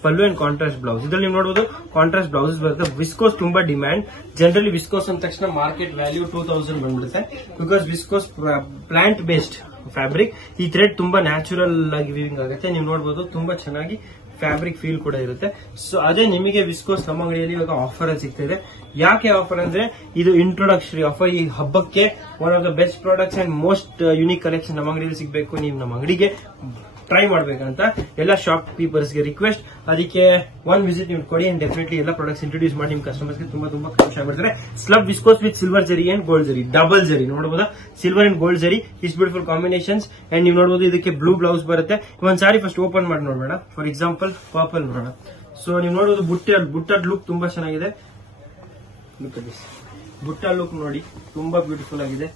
pallu and contrast blouse. ಇದರಲ್ಲಿ ನೀವು ನೋಡಬಹುದು ಕಾಂಟ್ರಾಸ್ಟ್ ಬ್ಲೌಸಸ್ ಬರುತ್ತೆ. ವಿಸ್ಕೋಸ್ ತುಂಬಾ ಡಿಮ್ಯಾಂಡ್. ಜನರಲಿ ವಿಸ್ಕೋಸ್ ಅಂದ ತಕ್ಷಣ ಮಾರ್ಕೆಟ್ ವ್ಯಾಲ್ಯೂ 2000 ಬಂದ್ಬಿಡುತ್ತೆ. Because viscose plant based fabric. ಈ ಥ್ರೆಡ್ ತುಂಬಾ ನ್ಯಾಚುರಲ್ ಆಗಿ ವೀವಿಂಗ್ ಆಗುತ್ತೆ. ನೀವು ನೋಡಬಹುದು ತುಂಬಾ ಚೆನ್ನಾಗಿ ಫ್ಯಾಬ್ರಿಕ್ ಫೀಲ್ ಕೂಡ ಇರುತ್ತೆ. ಸೊ ಅದೇ ನಿಮಗೆ ವಿಸ್ಕೋಸ್ ನಮ್ಮ ಅಂಗಡಿಯಲ್ಲಿ ಇವಾಗ ಆಫರ್ ಅಲ್ಲಿ ಸಿಗ್ತಾ ಇದೆ. ಯಾಕೆ ಆಫರ್ ಅಂದ್ರೆ ಇದು ಇಂಟ್ರೊಡಕ್ಷರಿ ಆಫರ್. ಈ ಹಬ್ಬಕ್ಕೆ one of the best products and most unique collection ನಮ್ಮ ಅಂಗಡಿಯಲ್ಲಿ ಸಿಗಬೇಕು. ನೀವು ನಮ್ಮ ಅಂಗಡಿಗೆ ಟ್ರೈ ಮಾಡ್ಬೇಕಂತ ಎಲ್ಲ ಶಾಪ್ ಪೀಪರ್ಸ್ ಗೆ ರಿಕ್ವೆಸ್ಟ್. ಅದಕ್ಕೆ ಒಂದ್ ವಿಸಿಟ್ ನೀವು ಕೊಡಿ ಅಂಡ್ ಡೆಫಿನೆಟ್ಲಿ ಎಲ್ಲ ಪ್ರಾಡಕ್ಟ್ಸ್ ಇಂಟ್ರೊಡ್ಯೂಸ್ ಮಾಡಿ ನಿಮ್ ಕಸ್ಟಮರ್ಸ್ ಗೆ ತುಂಬಾ ತುಂಬಾ ಖುಷಿ ಆಗ್ಬಿಡ್ತಾರೆ. ಸ್ಲಬ್ ವಿಸ್ಕೋಸ್ ವಿತ್ ಸಿಲ್ವರ್ ಜರಿ ಅಂಡ್ ಗೋಲ್ಡ್ ಜರಿ, ಡಬಲ್ ಜರಿ ನೋಡಬಹುದಾ, ಸಿಲ್ವರ್ ಅಂಡ್ ಗೋಲ್ಡ್ ಜರಿ ಇಸ್ ಬ್ಯೂಟಿಫುಲ್ ಕಾಂಬಿನೇಷನ್ಸ್. ಅಂಡ್ ನೀವು ನೋಡಬಹುದು ಇದಕ್ಕೆ ಬ್ಲೂ ಬ್ಲೌಸ್ ಬರುತ್ತೆ. ಒಂದ್ ಸಾರಿ ಫಸ್ಟ್ ಓಪನ್ ಮಾಡಿ ನೋಡೋಣ. ಫಾರ್ ಎಕ್ಸಾಂಪಲ್ ಪರ್ಪಲ್ ನೋಡೋಣ. ಸೊ ನೀವು ನೋಡಬಹುದು ಬುಟ್ಟ ಲುಕ್ ತುಂಬಾ ಚೆನ್ನಾಗಿದೆ. ಬುಟ್ಟ ಲುಕ್ ನೋಡಿ ತುಂಬಾ ಬ್ಯೂಟಿಫುಲ್ ಆಗಿದೆ.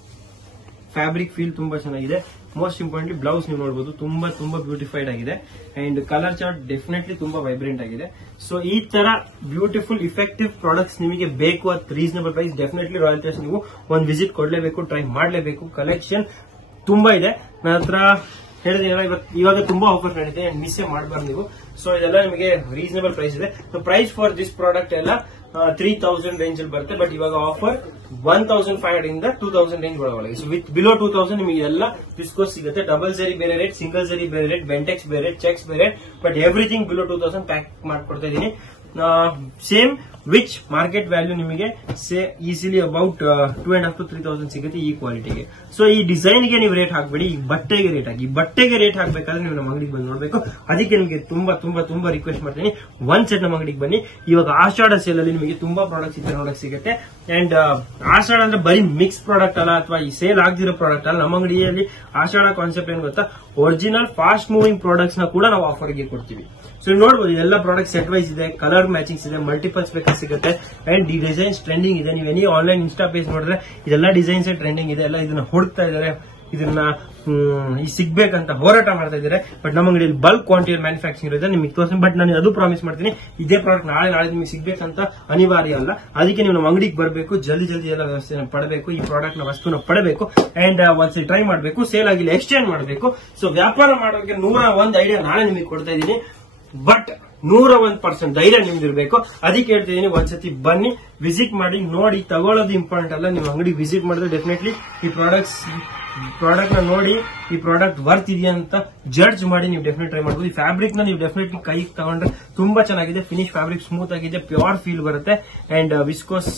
ಫ್ಯಾಬ್ರಿಕ್ ಫೀಲ್ ತುಂಬಾ ಚೆನ್ನಾಗಿದೆ. ಮೋಸ್ಟ್ ಇಂಪಾರ್ಟೆಂಟ್ಲಿ ಬ್ಲೌಸ್ ನೀವು ನೋಡಬಹುದು ತುಂಬಾ ತುಂಬಾ ಬ್ಯೂಟಿಫೈಡ್ ಆಗಿದೆ. ಅಂಡ್ ಕಲರ್ ಚಾರ್ಟ್ ಡೆಫಿನೆಟ್ಲಿ ತುಂಬಾ ವೈಬ್ರೆಂಟ್ ಆಗಿದೆ. ಸೊ ಈ ತರ ಬ್ಯೂಟಿಫುಲ್ ಇಫೆಕ್ಟಿವ್ ಪ್ರಾಡಕ್ಟ್ಸ್ ನಿಮಗೆ ಬೇಕು at reasonable price, definitely royal test ನೀವು ಒಂದ್ ವಿಸಿಟ್ ಕೊಡ್ಲೇಬೇಕು, ಟ್ರೈ ಮಾಡಲೇಬೇಕು. ಕಲೆಕ್ಷನ್ ತುಂಬಾ ಇದೆ ನನ್ನ ಹತ್ರ. ಹೇಳಿದ್ರೆ ಇವಾಗ ತುಂಬಾ ಆಫರ್ ನಡೀತಿದೆ, ಮಿಸ್ ಮಾಡಬಾರ್ದು ನೀವು. ಸೊ ಇದೆಲ್ಲ ನಿಮಗೆ ರೀಸನಬಲ್ ಪ್ರೈಸ್ ಇದೆ. So price for this product ಎಲ್ಲ 3000 ರೇಂಜ್ ಅಲ್ಲಿ ಬರುತ್ತೆ. ಬಟ್ ಇವಾಗ ಆಫರ್ 1500 ಇಂದ 2000 ರೇಂಜ್ ಒಳಗೆ. ಸೊ ವಿತ್ ಬಿಲೋ 2000 ನಿಮಗೆ ಎಲ್ಲ ವಿಸ್ಕೋಸ್ ಸಿಗುತ್ತೆ. ಡಬಲ್ ಜರಿ ಬೇರೆ ರೇಟ್, ಸಿಂಗಲ್ ಜರಿ ಬೇರೆ ರೇಟ್, ಬೆಂಟೆಕ್ಸ್ ಬೇರೆ ರೇಟ್, ಚೆಕ್ಸ್ ಬೇರೆ rate. But everything below 2000 pack ಮಾಡ್ಕೊಡ್ತಾ ಇದೀನಿ. ಸೇಮ್ ವಿಚ್ ಮಾರ್ಕೆಟ್ ವ್ಯಾಲ್ಯೂ ನಿಮಗೆ ಈಸಿಲಿ ಅಬೌಟ್ 2.5 to 3,000 ಸಿಗುತ್ತೆ ಈ ಕ್ವಾಲಿಟಿಗೆ. ಸೊ ಈ ಡಿಸೈನ್ ಗೆ ನೀವು ರೇಟ್ ಹಾಕಬೇಡಿ, ಈ ಬಟ್ಟೆಗೆ ರೇಟ್ ಹಾಕಿ. ಬಟ್ಟೆಗೆ ರೇಟ್ ಹಾಕಬೇಕಾದ್ರೆ ನೀವು ನಮ್ಮ ಅಂಗಡಿಗೆ ಬಂದು ನೋಡಬೇಕು. ಅದಕ್ಕೆ ನಿಮಗೆ ತುಂಬಾ ತುಂಬಾ ತುಂಬಾ ರಿಕ್ವೆಸ್ಟ್ ಮಾಡ್ತೀನಿ, ಒಂದ್ ಸೆಟ್ ನಮ್ಮ ಅಂಗಡಿಗೆ ಬನ್ನಿ. ಇವಾಗ ಆಷಾಢ ಸೇಲ್ ಅಲ್ಲಿ ನಿಮಗೆ ತುಂಬಾ ಪ್ರಾಡಕ್ಟ್ಸ್ ಇದ್ರೆ ನೋಡಕ್ ಸಿಗುತ್ತೆ. ಅಂಡ್ ಆಷಾಢ ಅಂದ್ರೆ ಬರೀ ಮಿಕ್ಸ್ ಪ್ರಾಡಕ್ಟ್ ಅಲ್ಲ, ಅಥವಾ ಈ ಸೇಲ್ ಆಗದಿರೋ ಪ್ರಾಡಕ್ಟ್ ಅಲ್ಲ. ನಮ್ಮ ಅಂಗಡಿಯಲ್ಲಿ ಆಷಾಢ ಕಾನ್ಸೆಪ್ಟ್ ಏನ್ ಗೊತ್ತಾ, ಒರಿಜಿನಲ್ ಫಾಸ್ಟ್ ಮೂವಿಂಗ್ ಪ್ರಾಡಕ್ಟ್ಸ್ ನ ಕೂಡ ನಾವು ಆಫರ್ ಗೆ ಕೊಡ್ತೀವಿ. ಸೊ ನೀವು ನೋಡಬಹುದು ಇದೆಲ್ಲ ಪ್ರಾಡಕ್ಟ್ ಸೆಟ್ ವೈಸ್ ಇದೆ, ಕಲರ್ ಮ್ಯಾಚಿಂಗ್ಸ್ ಇದೆ, ಮಲ್ಟಿಪಲ್ಸ್ ಬೇಕಾದ್ರೆ ಸಿಗುತ್ತೆ. ಅಂಡ್ ಈ ಡಿಸೈನ್ಸ್ ಟ್ರೆಂಡಿಂಗ್ ಇದೆ. ನೀವು ಎನಿ ಆನ್ಲೈನ್ ಇನ್ಸ್ಟಾ ಪೇಜ್ ನೋಡಿದ್ರೆ ಇದೆಲ್ಲ ಡಿಸೈನ್ಸ್ ಟ್ರೆಂಡಿಂಗ್ ಇದೆ. ಎಲ್ಲ ಇದನ್ನ ಹುಡುಕ್ತಾ ಇದಾರೆ, ಇದನ್ನ ಈ ಸಿಗ್ಬೇಕಂತ ಹೋರಾಟ ಮಾಡ್ತಾ ಇದ್ದಾರೆ. ಬಟ್ ನಮ್ಮ ಅಂಗಡಿಯಲ್ಲಿ ಬಲ್ಕ್ ಕ್ವಾಂಟಿಟಿ ಮ್ಯಾನುಫ್ಯಾಕ್ಚರಿಂಗ್ ಇದೆ, ನಿಮಗೆ ತೋರಿಸ್ತೀನಿ. ಬಟ್ ನಾನು ಅದು ಪ್ರಾಮಿಸ್ ಮಾಡ್ತೀನಿ, ಇದೇ ಪ್ರಾಡಕ್ಟ್ ನಾಳೆ ನಿಮಗೆ ಸಿಗ್ಬೇಕಂತ ಅನಿವಾರ್ಯ ಅಲ್ಲ. ಅದಕ್ಕೆ ನೀವು ನಮ್ಮ ಅಂಗಡಿಗೆ ಬರಬೇಕು, ಜಲ್ದಿ ಎಲ್ಲ ವ್ಯವಸ್ಥೆ ಪಡಬೇಕು, ಈ ಪ್ರಾಡಕ್ಟ್ ನ ವಸ್ತುನ ಪಡಬೇಕು. ಅಂಡ್ ಒಂದ್ಸರಿ ಟ್ರೈ ಮಾಡಬೇಕು, ಸೇಲ್ ಆಗಿಲ್ಲ ಎಕ್ಸ್ಚೇಂಜ್ ಮಾಡಬೇಕು. ಸೊ ವ್ಯಾಪಾರ ಮಾಡೋಕೆ 101 ಐಡಿಯಾ ನಾಳೆ ನಿಮಗೆ ಕೊಡ್ತಾ ಇದ್ದೀನಿ. ಬಟ್ 101% ಧೈರ್ಯ ನಿಮ್ದಿರ್ಬೇಕು. ಅದಕ್ಕೆ ಹೇಳ್ತಿದ್ದೀನಿ, ಒಂದ್ಸತಿ ಬನ್ನಿ, ವಿಸಿಟ್ ಮಾಡಿ, ನೋಡಿ. ತಗೊಳ್ಳೋದು ಇಂಪಾರ್ಟೆಂಟ್ ಅಲ್ಲ, ನೀವು ಅಂಗಡಿ ವಿಸಿಟ್ ಮಾಡಿದ್ರೆ ಡೆಫಿನೆಟ್ಲಿ ಈ ಪ್ರಾಡಕ್ಟ್ ನ ನೋಡಿ, ಈ ಪ್ರಾಡಕ್ಟ್ ವರ್ತ್ ಇದೆಯಾ ಅಂತ ಜಡ್ಜ್ ಮಾಡಿ ನೀವು ಡೆಫಿನೆಟ್ ಟ್ರೈ ಮಾಡಬಹುದು. ಈ ಫ್ಯಾಬ್ರಿಕ್ ನ ನೀವು ಡೆಫಿನೆಟ್ಲಿ ಕೈಗೆ ತಗೊಂಡ್ರೆ ತುಂಬಾ ಚೆನ್ನಾಗಿದೆ. ಫಿನಿಶ್ ಫ್ಯಾಬ್ರಿಕ್ ಸ್ಮೂತ್ ಆಗಿದೆ, ಪ್ಯೂರ್ ಫೀಲ್ ಬರುತ್ತೆ. ಅಂಡ್ ವಿಸ್ಕೋಸ್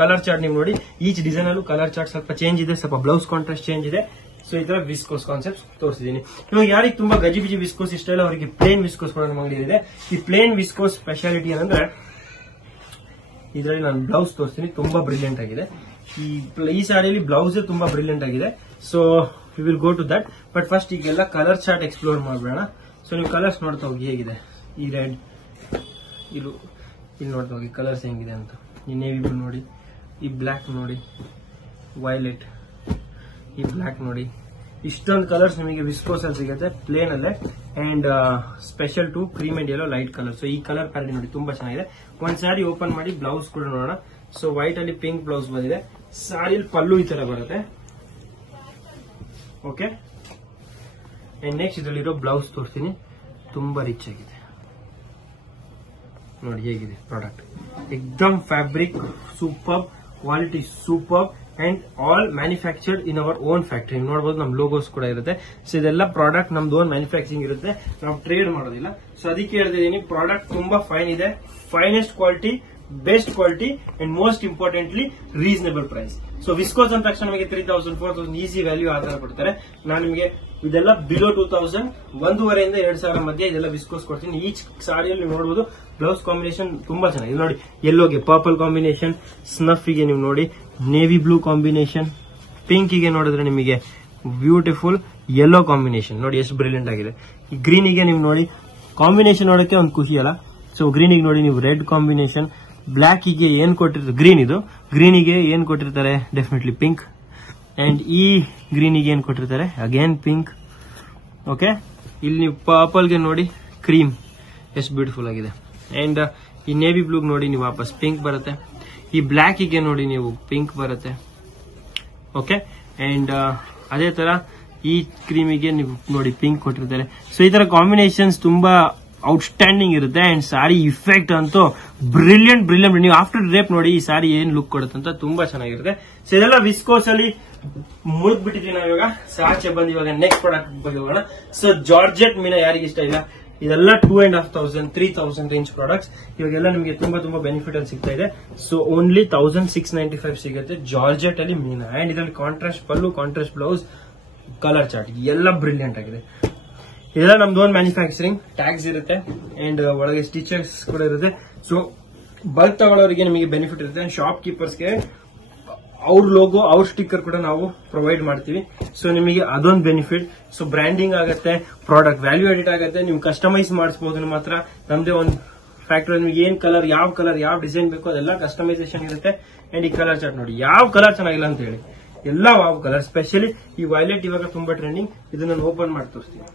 ಕಲರ್ ಚಾರ್ಟ್ ನೀವು ನೋಡಿ, ಈಚ್ ಡಿಸೈನ್ ಅಲ್ಲೂ ಕಲರ್ ಚಾರ್ಟ್ ಸ್ವಲ್ಪ ಚೇಂಜ್ ಇದೆ, ಸ್ವಲ್ಪ ಬ್ಲೌಸ್ ಕಾಂಟ್ರಾಸ್ಟ್ ಚೇಂಜ್ ಇದೆ. ಸೊ ಈ ತರ ವಿಸ್ಕೋಸ್ ಕಾನ್ಸೆಪ್ಟ್ ತೋರಿಸಿದೀನಿ. ಇವಾಗ ಯಾರಿಗೆ ತುಂಬಾ ಗಜಿಬಿಜಿ ವಿಸ್ಕೋಸ್ ಇಷ್ಟ ಇಲ್ಲ, ಅವರಿಗೆ ಪ್ಲೇನ್ ವಿಸ್ಕೋಸ್ ಕೂಡ ನಮ್ಮ ಅಂಗಡಿ ಇದೆ. ಈ ಪ್ಲೇನ್ ವಿಸ್ಕೋಸ್ ಸ್ಪೆಷಾಲಿಟಿ ಏನಂದ್ರೆ, ಇದರಲ್ಲಿ ನಾನು ಬ್ಲೌಸ್ ತೋರಿಸ್ತೀನಿ, ತುಂಬಾ ಬ್ರಿಲಿಯಂಟ್ ಆಗಿದೆ. ಈ ಸಾರಿಯಲ್ಲಿ ಬ್ಲೌಸ್ ತುಂಬಾ ಬ್ರಿಲಿಯಂಟ್ ಆಗಿದೆ. So we will go to that. But first ಈಗೆಲ್ಲ ಕಲರ್ ಚಾರ್ಟ್ ಎಕ್ಸ್ಪ್ಲೋರ್ ಮಾಡೋಣ. ಸೊ ನೀವು ಕಲರ್ಸ್ ನೋಡ್ತಾ ಹೋಗಿ ಹೇಗಿದೆ. ಈ ರೆಡ್, ಇಲ್ಲಿ ನೋಡ್ತಾ ಹೋಗಿ ಕಲರ್ಸ್ ಹೆಂಗಿದೆ ಅಂತ. ಈ ನೇವಿ ಬ್ಲೂ ನೋಡಿ, ಈ ಬ್ಲಾಕ್ ನೋಡಿ, ವೈಲೆಟ್, ಈ ಬ್ಲಾಕ್ ನೋಡಿ. ಇಷ್ಟೊಂದು ಕಲರ್ಸ್ ನಿಮಗೆ ವಿಸ್ಕೋಸ್ ಅಲ್ಲಿ ಸಿಗುತ್ತೆ ಪ್ಲೇನ್ ಅಲ್ಲೇ. And special to cream and yellow light colour. So ಈ ಕಲರ್ ಪ್ಯಾಟರ್ನ್ ನೋಡಿ ತುಂಬಾ ಚೆನ್ನಾಗಿದೆ. ಒಂದ್ ಸಾರಿ ಓಪನ್ ಮಾಡಿ ಬ್ಲೌಸ್ ಕೂಡ ನೋಡೋಣ. ಸೊ ವೈಟ್ ಅಲ್ಲಿ ಪಿಂಕ್ ಬ್ಲೌಸ್ ಬಂದಿದೆ. ಸಾರಿಯಲ್ಲಿ ಪಲ್ಲು ಈ ತರ ಬರುತ್ತೆ. ಓಕೆ, ಅಂಡ್ ನೆಕ್ಸ್ಟ್ ಇದರಲ್ಲಿರೋ ಬ್ಲೌಸ್ ತೋರಿಸ್ತೀನಿ. ತುಂಬಾ ರಿಚ್ ಆಗಿದೆ ನೋಡಿ ಹೇಗಿದೆ ಪ್ರಾಡಕ್ಟ್. ಎಕ್ದಮ್ fabric super, quality super. And all manufactured in our own factory. ನೋಡಬಹುದು ನಮ್ ಲೋಗೋಸ್ ಕೂಡ ಇರುತ್ತೆ. ಸೊ ಇದೆಲ್ಲ ಪ್ರಾಡಕ್ಟ್ ನಮ್ದು ಓನ್ ಮ್ಯಾನುಫ್ಯಾಕ್ಚರಿಂಗ್ ಇರುತ್ತೆ, ನಾವು ಟ್ರೇಡ್ ಮಾಡೋದಿಲ್ಲ. ಸೊ ಅದಕ್ಕೆ ಹೇಳ್ತಿದ್ದೀನಿ, ಪ್ರಾಡಕ್ಟ್ ತುಂಬಾ ಫೈನ್ ಇದೆ, finest quality, best quality, and most importantly reasonable price. So viscose ಅಂದ ತಕ್ಷಣ ನಮಗೆ 3000 4000 ಈಸಿ ವ್ಯಾಲ್ಯೂ ಆ ತರ ಕೊಡ್ತಾರೆ. ನಾನು ನಿಮಗೆ ಇದೆಲ್ಲ ಬಿಲೋ 2000, 1,500 ಇಂದ 2,000 ಮಧ್ಯೆ ಇದೆಲ್ಲ ವಿಸ್ಕೋಸ್ ಕೊಡ್ತೀನಿ. ಈಚ್ ಸಾರಿಯಲ್ಲಿ ನೀವು ನೋಡಬಹುದು ಬ್ಲೌಸ್ ಕಾಂಬಿನೇಷನ್ ತುಂಬಾ ಚೆನ್ನಾಗಿದೆ ನೋಡಿ. ಯೆಲ್ಲೋಗೆ ಪರ್ಪಲ್ ಕಾಂಬಿನೇಷನ್, ಸ್ನಫಿಗೆ ನೀವು ನೋಡಿ ನೇವಿ ಬ್ಲೂ ಕಾಂಬಿನೇಷನ್, ಪಿಂಕಿಗೆ ನೋಡಿದ್ರೆ ನಿಮಗೆ ಬ್ಯೂಟಿಫುಲ್ ಯೆಲ್ಲೋ ಕಾಂಬಿನೇಷನ್ ನೋಡಿ ಎಷ್ಟು ಬ್ರಿಲಿಯಂಟ್ ಆಗಿದೆ. ಈ ಗ್ರೀನಿಗೆ ನೀವು ನೋಡಿ ಕಾಂಬಿನೇಷನ್ ನೋಡಕ್ಕೆ ಒಂದು ಖುಷಿ ಅಲ್ಲ. ಸೊ ಗ್ರೀನಿಗೆ ನೋಡಿ ನೀವು ರೆಡ್ ಕಾಂಬಿನೇಷನ್, ಬ್ಲಾಕಿಗೆ ಏನ್ ಕೊಟ್ಟಿರ್ತಾರೆ, ಗ್ರೀನ್ ಇದು, ಗ್ರೀನಿಗೆ ಏನ್ ಕೊಟ್ಟಿರ್ತಾರೆ ಡೆಫಿನೆಟ್ಲಿ ಪಿಂಕ್. ಅಂಡ್ ಈ ಗ್ರೀನಿಗೆ ಏನ್ ಕೊಟ್ಟಿರ್ತಾರೆ ಅಗೇನ್ ಪಿಂಕ್. ಓಕೆ, ಇಲ್ಲಿ ನೀವು ಪರ್ಪಲ್ಗೆ ನೋಡಿ ಕ್ರೀಮ್ ಎಷ್ಟು ಬ್ಯೂಟಿಫುಲ್ ಆಗಿದೆ. ಅಂಡ್ ಈ ನೇವಿ ಬ್ಲೂಗ್ ನೋಡಿ ನೀವು ವಾಪಸ್ ಪಿಂಕ್ ಬರುತ್ತೆ. ಈ ಬ್ಲಾಕಿಗೆ ನೋಡಿ ನೀವು ಪಿಂಕ್ ಬರುತ್ತೆ. ಓಕೆ, ಅಂಡ್ ಅದೇ ತರ ಈ ಕ್ರೀಮಿಗೆ ನೀವು ನೋಡಿ ಪಿಂಕ್ ಕೊಟ್ಟಿರ್ತಾರೆ. ಸೊ ಈ ತರ ಕಾಂಬಿನೇಷನ್ಸ್ ತುಂಬಾ ಔಟ್ಸ್ಟ್ಯಾಂಡಿಂಗ್ ಇರುತ್ತೆ. ಅಂಡ್ ಸಾರಿ ಇಫೆಕ್ಟ್ ಅಂತೂ ಬ್ರಿಲಿಯಂಟ್. ನೀವು ಆಫ್ಟರ್ ರೇಪ್ ನೋಡಿ ಈ ಸಾರಿ ಏನ್ ಲುಕ್ ಕೊಡುತ್ತೆ ಅಂತ ತುಂಬಾ ಚೆನ್ನಾಗಿರುತ್ತೆ. ಸೊ ಇದೆಲ್ಲ ವಿಸ್ಕೋಸ್ ಅಲ್ಲಿ ಮುಳುಗ್ ಬಿಟ್ಟಿದ್ವಿ ನಾವು. ಇವಾಗ ಸಾಚೆ ಬಂದು ಇವಾಗ ನೆಕ್ಸ್ಟ್ ಪ್ರಾಡಕ್ಟ್ ಬಗ್ಗೆ ಹೋಗೋಣ. ಸೊ ಜಾರ್ಜೆಟ್ ಮೀನಾ ಯಾರಿಗೆ ಇಷ್ಟ ಇಲ್ಲ, ಇದೆಲ್ಲ 2,500 3,000 ರೇಂಜ್ ಪ್ರಾಡಕ್ಟ್ಸ್. ಇವಾಗೆಲ್ಲ ನಿಮಗೆ ತುಂಬಾ ತುಂಬಾ ಬೆನಿಫಿಟ್ ಅಲ್ಲಿ ಸಿಗ್ತಾ ಇದೆ. ಸೊ ಓನ್ಲಿ 1,695 ಸಿಗುತ್ತೆ ಜಾರ್ಜೆಟ್ ಅಲ್ಲಿ ಮೀನಾ. ಅಂಡ್ ಇದರಲ್ಲಿ ಕಾಂಟ್ರಾಸ್ಟ್ ಪಲ್ಲು, ಕಾಂಟ್ರಾಸ್ಟ್ ಬ್ಲೌಸ್, ಕಲರ್ ಚಾರ್ಟ್ ಎಲ್ಲ ಬ್ರಿಲಿಯಂಟ್ ಆಗಿದೆ. ಇದೆಲ್ಲ ನಮ್ದು ಓನ್ ಮ್ಯಾನುಫ್ಯಾಕ್ಚರಿಂಗ್, ಟ್ಯಾಗ್ಸ್ ಇರುತ್ತೆ ಅಂಡ್ ಒಳಗೆ ಸ್ಟಿಚರ್ಸ್ ಕೂಡ ಇರುತ್ತೆ. ಸೊ ಬಲ್ಕ್ ತಗೊಳ್ಳೋರಿಗೆ ನಿಮಗೆ ಬೆನಿಫಿಟ್ ಇರುತ್ತೆ. ಶಾಪ್ ಕೀಪರ್ಸ್ಗೆ ಅವ್ರ ಲೋಗೋ, ಅವ್ರ ಸ್ಟಿಕ್ಕರ್ ಕೂಡ ನಾವು ಪ್ರೊವೈಡ್ ಮಾಡ್ತೀವಿ. ಸೊ ನಿಮಗೆ ಅದೊಂದು ಬೆನಿಫಿಟ್. ಸೊ ಬ್ರ್ಯಾಂಡಿಂಗ್ ಆಗುತ್ತೆ, ಪ್ರಾಡಕ್ಟ್ ವ್ಯಾಲ್ಯೂ ಎಡಿಟ್ ಆಗುತ್ತೆ, ನೀವು ಕಸ್ಟಮೈಸ್ ಮಾಡಿಸಬಹುದು. ನಿಮ್ಮ ಹತ್ರ ನಮ್ದೇ ಒಂದು ಫ್ಯಾಕ್ಟರಿ, ನಿಮ್ಗೆ ಏನ್ ಕಲರ್, ಯಾವ ಡಿಸೈನ್ ಬೇಕು ಅದೆಲ್ಲ ಕಸ್ಟಮೈಸೇಷನ್ ಇರುತ್ತೆ. ಅಂಡ್ ಈ ಕಲರ್ ಚಾರ್ಟ್ ನೋಡಿ, ಯಾವ ಕಲರ್ ಚೆನ್ನಾಗಿಲ್ಲ ಅಂತ ಹೇಳಿ ಎಲ್ಲ ವಾವ್ ಕಲರ್. ಸ್ಪೆಷಲಿ ಈ ವೈಲೆಟ್ ಇವಾಗ ತುಂಬಾ ಟ್ರೆಂಡಿಂಗ್. ಇದನ್ನ ನಾನು ಓಪನ್ ಮಾಡಿ ತೋರಿಸ್ತೀನಿ.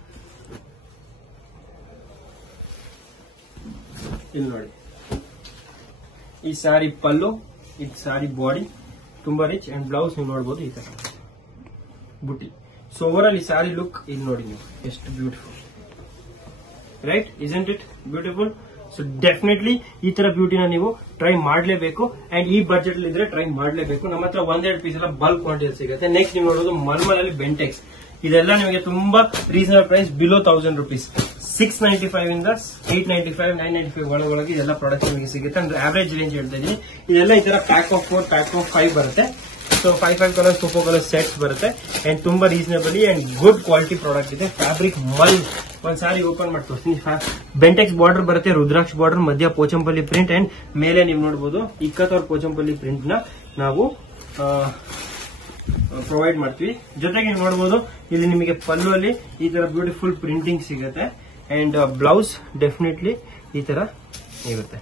ಇಲ್ಲಿ ನೋಡಿ, ಈ ಸಾರಿ ಪಲ್ಲು, ಇದು ಸಾರಿ ಬಾಡಿ ತುಂಬಾ ರಿಚ್ ಅಂಡ್ ಬ್ಲೌಸ್ ನೀವು ನೋಡಬಹುದು ಈ ತರ ಬುಟ್ಟಿ. ಸೊ ಓವರ್ ಆಲ್ ಈ ಸಾರಿ ಲುಕ್ ಇಲ್ಲಿ ನೋಡಿ ನೀವು ಎಷ್ಟು beautiful, right? Isn't it beautiful? So definitely ಈ ತರ ಬ್ಯೂಟಿನ ನೀವು ಟ್ರೈ ಮಾಡಲೇಬೇಕು. ಅಂಡ್ ಈ ಬಜೆಟ್ ಇದ್ರೆ ಟ್ರೈ ಮಾಡಲೇಬೇಕು. ನಮ್ಮ ಹತ್ರ 1-2 ಪೀಸ್ ಎಲ್ಲ ಬಲ್ಕ್ ಕ್ವಾಂಟಿಟಿ ಸಿಗುತ್ತೆ. ನೆಕ್ಸ್ಟ್ ನೀವು ನೋಡೋದು ಮಲ್ಮಲಲ್ಲಿ ಬೆಂಟೆಕ್ಸ್. ಇದೆಲ್ಲ ನಿಮಗೆ ತುಂಬಾ ರೀಸನಬಲ್ ಪ್ರೈಸ್, ಬಿಲೋ 1000 rupees. 695 ಇಂದ 895, 995 ಒಳಗೆ ಇದೆಲ್ಲ ಪ್ರಾಡಕ್ಟ್ ನಿಮಗೆ ಸಿಗುತ್ತೆ. ಅಂದ್ರೆ ಆವರೇಜ್ ರೇಂಜ್ ಹೇಳ್ತಾ ಇದೀನಿ. ಇದೆಲ್ಲ ಈ ತರ ಪ್ಯಾಕ್ ಆಫ್ 4, ಪ್ಯಾಕ್ ಆಫ್ 5 ಬರುತ್ತೆ. ಸೊ 5 ಕಲರ್ಸ್, 4 ಕಲರ್ಸ್ ಸೆಟ್ಸ್ ಬರುತ್ತೆ. ಅಂಡ್ ತುಂಬಾ reasonably and good quality product ಇದೆ. ಫ್ಯಾಬ್ರಿಕ್ ಮಲ್ ಒಂದ್ ಸಾರಿ ಓಪನ್ ಮಾಡಿ ತೋರಿಸ್ತೀನಿ. ಬೆಂಟೆಕ್ಸ್ ಬಾರ್ಡರ್ ಬರುತ್ತೆ, ರುದ್ರಾಕ್ಷ ಬಾರ್ಡರ್, ಮಧ್ಯ ಪೋಚಂಪಲ್ಲಿ ಪ್ರಿಂಟ್ ಅಂಡ್ ಮೇಲೆ ನೀವು ನೋಡಬಹುದು ಇಕ್ಕತ್ತವ್ರ ಪೋಚಂಪಲ್ಲಿ ಪ್ರಿಂಟ್ ನ ನಾವು ಪ್ರೊವೈಡ್ ಮಾಡ್ತೀವಿ. ಜೊತೆಗೆ ನೀವು ನೋಡಬಹುದು ಇಲ್ಲಿ ನಿಮಗೆ ಪಲ್ಲು ಅಲ್ಲಿ ಈ ತರ ಬ್ಯೂಟಿಫುಲ್ ಪ್ರಿಂಟಿಂಗ್ ಸಿಗುತ್ತೆ. ಅಂಡ್ ಬ್ಲೌಸ್ ಡೆಫಿನೆಟ್ಲಿ ಈ ತರ ಇರುತ್ತೆ.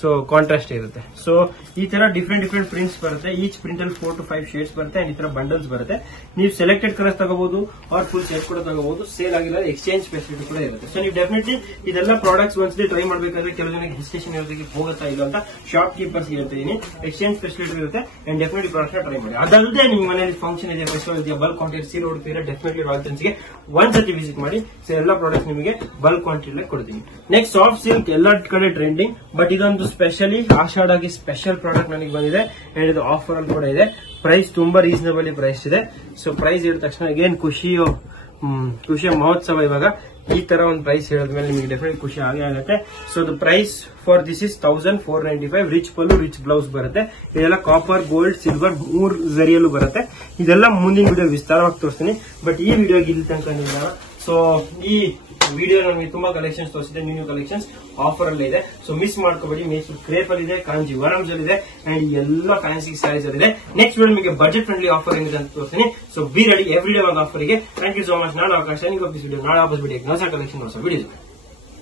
ಸೊ ಕಾಂಟ್ರಾಸ್ಟ್ ಇರುತ್ತೆ. ಸೊ ಈ ತರ ಡಿಫ್ರೆಂಟ್ ಪ್ರಿಂಟ್ಸ್ ಬರುತ್ತೆ. ಈಚ್ ಪ್ರಿಂಟ್ ಅಲ್ಲಿ 4 to 5 ಶೇಡ್ಸ್ ಬರುತ್ತೆ. ಅಂಡ್ ಈ ತರ ಬಂಡಲ್ಸ್ ಬರುತ್ತೆ. ನೀವು ಸೆಲೆಕ್ಟೆಡ್ ಕಲರ್ಸ್ ತಗೋಬಹುದು ಆರ್ ಫುಲ್ ಸೆಟ್ ಕೂಡ ತಗೋಬಹುದು. ಸೇಲ್ ಆಗಿಲ್ಲ ಎಕ್ಸ್ಚೇಂಜ್ ಫೆಸಿಲಿಟಿ ಕೂಡ ಇರುತ್ತೆ. ಸೊ ನೀವು ಡೆಫಿನೆಟ್ಲಿ ಇದೆಲ್ಲ ಪ್ರಾಡಕ್ಟ್ಸ್ ಒಂದ್ಸತಿ ಟ್ರೈ ಮಾಡಬೇಕಾದ್ರೆ ಕೆಲವು ಜನಕ್ಕೆ ಹೆಸಿಟೇಷನ್ ಇರೋದಕ್ಕೆ ಹೋಗುತ್ತಾ ಇಲ್ಲ ಅಂತ ಶಾಪ್ ಕೀಪರ್ಸ್ ಹೇಳ್ತೀನಿ. ಎಕ್ಸ್ಚೇಂಜ್ ಫೆಸಿಲಿಟಿ ಇರುತ್ತೆ. ಅಂಡ್ ಡೆಫಿನೆಟ್ಲಿ ಪ್ರಾಡಕ್ಟ್ ಟ್ರೈ ಮಾಡಿ. ಅದಲ್ಲದೆ ನಿಮ್ಮ ಮನೆಯಲ್ಲಿ ಫಂಕ್ಷನ್ ಇದೆ, ಫೆಸ್ಟಿವಲ್ ಇದೆಯಾ, ಬಲ್ಕ್ ಕ್ವಾಂಟಿಟಿ ಸೀರೆ ಹುಡುಕ್ತೀರಾ, ಡೆಫಿನೆಟ್ಲಿ ರಾಯಲ್ಟನ್ಸ್ಗೆ ಒಂದ್ಸತಿ ವಿಸಿಟ್ ಮಾಡಿ. ಸೊ ಎಲ್ಲ ಪ್ರಾಡಕ್ಟ್ಸ್ ನಿಮಗೆ ಬಲ್ಕ್ ಕ್ವಾಂಟಿಟಿ ಕೊಡ್ತೀನಿ. ನೆಕ್ಸ್ಟ್ ಸಾಫ್ಟ್ ಸಿಲ್ಕ್ ಎಲ್ಲ ಕಡೆ ಟ್ರೆಂಡಿಂಗ್, ಬಟ್ ಇದೊಂದು ಸ್ಪೆಷಲಿ ಆಷಾಢಾಗಿ ಸ್ಪೆಷಲ್ ಪ್ರಾಡಕ್ಟ್ ನನಗೆ ಬಂದಿದೆ. ಅಂಡ್ ಇದು ಆಫರ್ ಅಲ್ಲಿ ಕೂಡ ಇದೆ. ಪ್ರೈಸ್ ತುಂಬಾ ರೀಸನಬಲಿ ಪ್ರೈಸ್ ಇದೆ. ಸೊ ಪ್ರೈಸ್ ಹೇಳಿದ ತಕ್ಷಣ ಏನ್ ಖುಷಿಯ ಮಹೋತ್ಸವ. ಇವಾಗ ಈ ತರ ಒಂದು ಪ್ರೈಸ್ ಹೇಳಿದ್ಮೇಲೆ ನಿಮಗೆ ಡೆಫಿನೆಟ್ ಖುಷಿ ಆಗೇ ಆಗುತ್ತೆ. So the price for this is 1495. Rich pallu, rich blouse ಬರುತ್ತೆ. ಇದೆಲ್ಲ ಕಾಪರ್, ಗೋಲ್ಡ್, ಸಿಲ್ವರ್ 3 ಜರಿಯಲ್ಲೂ ಬರುತ್ತೆ. ಇದೆಲ್ಲ ಮುಂದಿನ ವಿಡಿಯೋ ವಿಸ್ತಾರವಾಗಿ ತೋರಿಸ್ತೀನಿ. ಬಟ್ ಈ ವಿಡಿಯೋಗೆ ಇಲ್ಲಿ ತನಕ ನಿಲ್ಲ. ಸೊ ಈ ವಿಡಿಯೋ ನಮಗೆ ತುಂಬಾ ಕಲೆಕ್ಷನ್ಸ್ ತೋರಿಸಿದೆ, ನ್ಯೂ ಕಲೆಕ್ಷನ್ಸ್ ಆಫರ್ ಅಲ್ಲಿ ಇದೆ. ಸೊ ಮಿಸ್ ಮಾಡ್ಕೋಬೇಡಿ. ಮೈಸೂರು ಕ್ರೇಪ್ ಅಲ್ಲಿ ಇದೆ, ಕಾಂಜೀವರಂ ಅಲ್ಲಿ ಇದೆ, ಅಂಡ್ ಎಲ್ಲ ಫ್ಯಾನ್ಸಿ ಸ್ಯಾರೀಸ್ ಅಲ್ಲಿ ಇದೆ. ನೆಕ್ಸ್ಟ್ ವಿಡಿಯೋ ನಿಮಗೆ ಬಜೆಟ್ ಫ್ರೆಂಡ್ಲಿ ಆಫರ್ ಏನಿದೆ ಅಂತ ತೋರಿಸ್ತೀನಿ. So be ready every day ಒಂದು ಆಫರ್ ಗೆ. Thank you so much. ನಾಳೆ ಅವಕಾಶ, ನೀವು ವಿಡಿಯೋ ನಾಳೆ ವಾಪಸ್ ಬಿಡಿ ಹೊಸ ಕಲೆಕ್ಷನ್, ಹೊಸ ವಿಡಿಯೋ.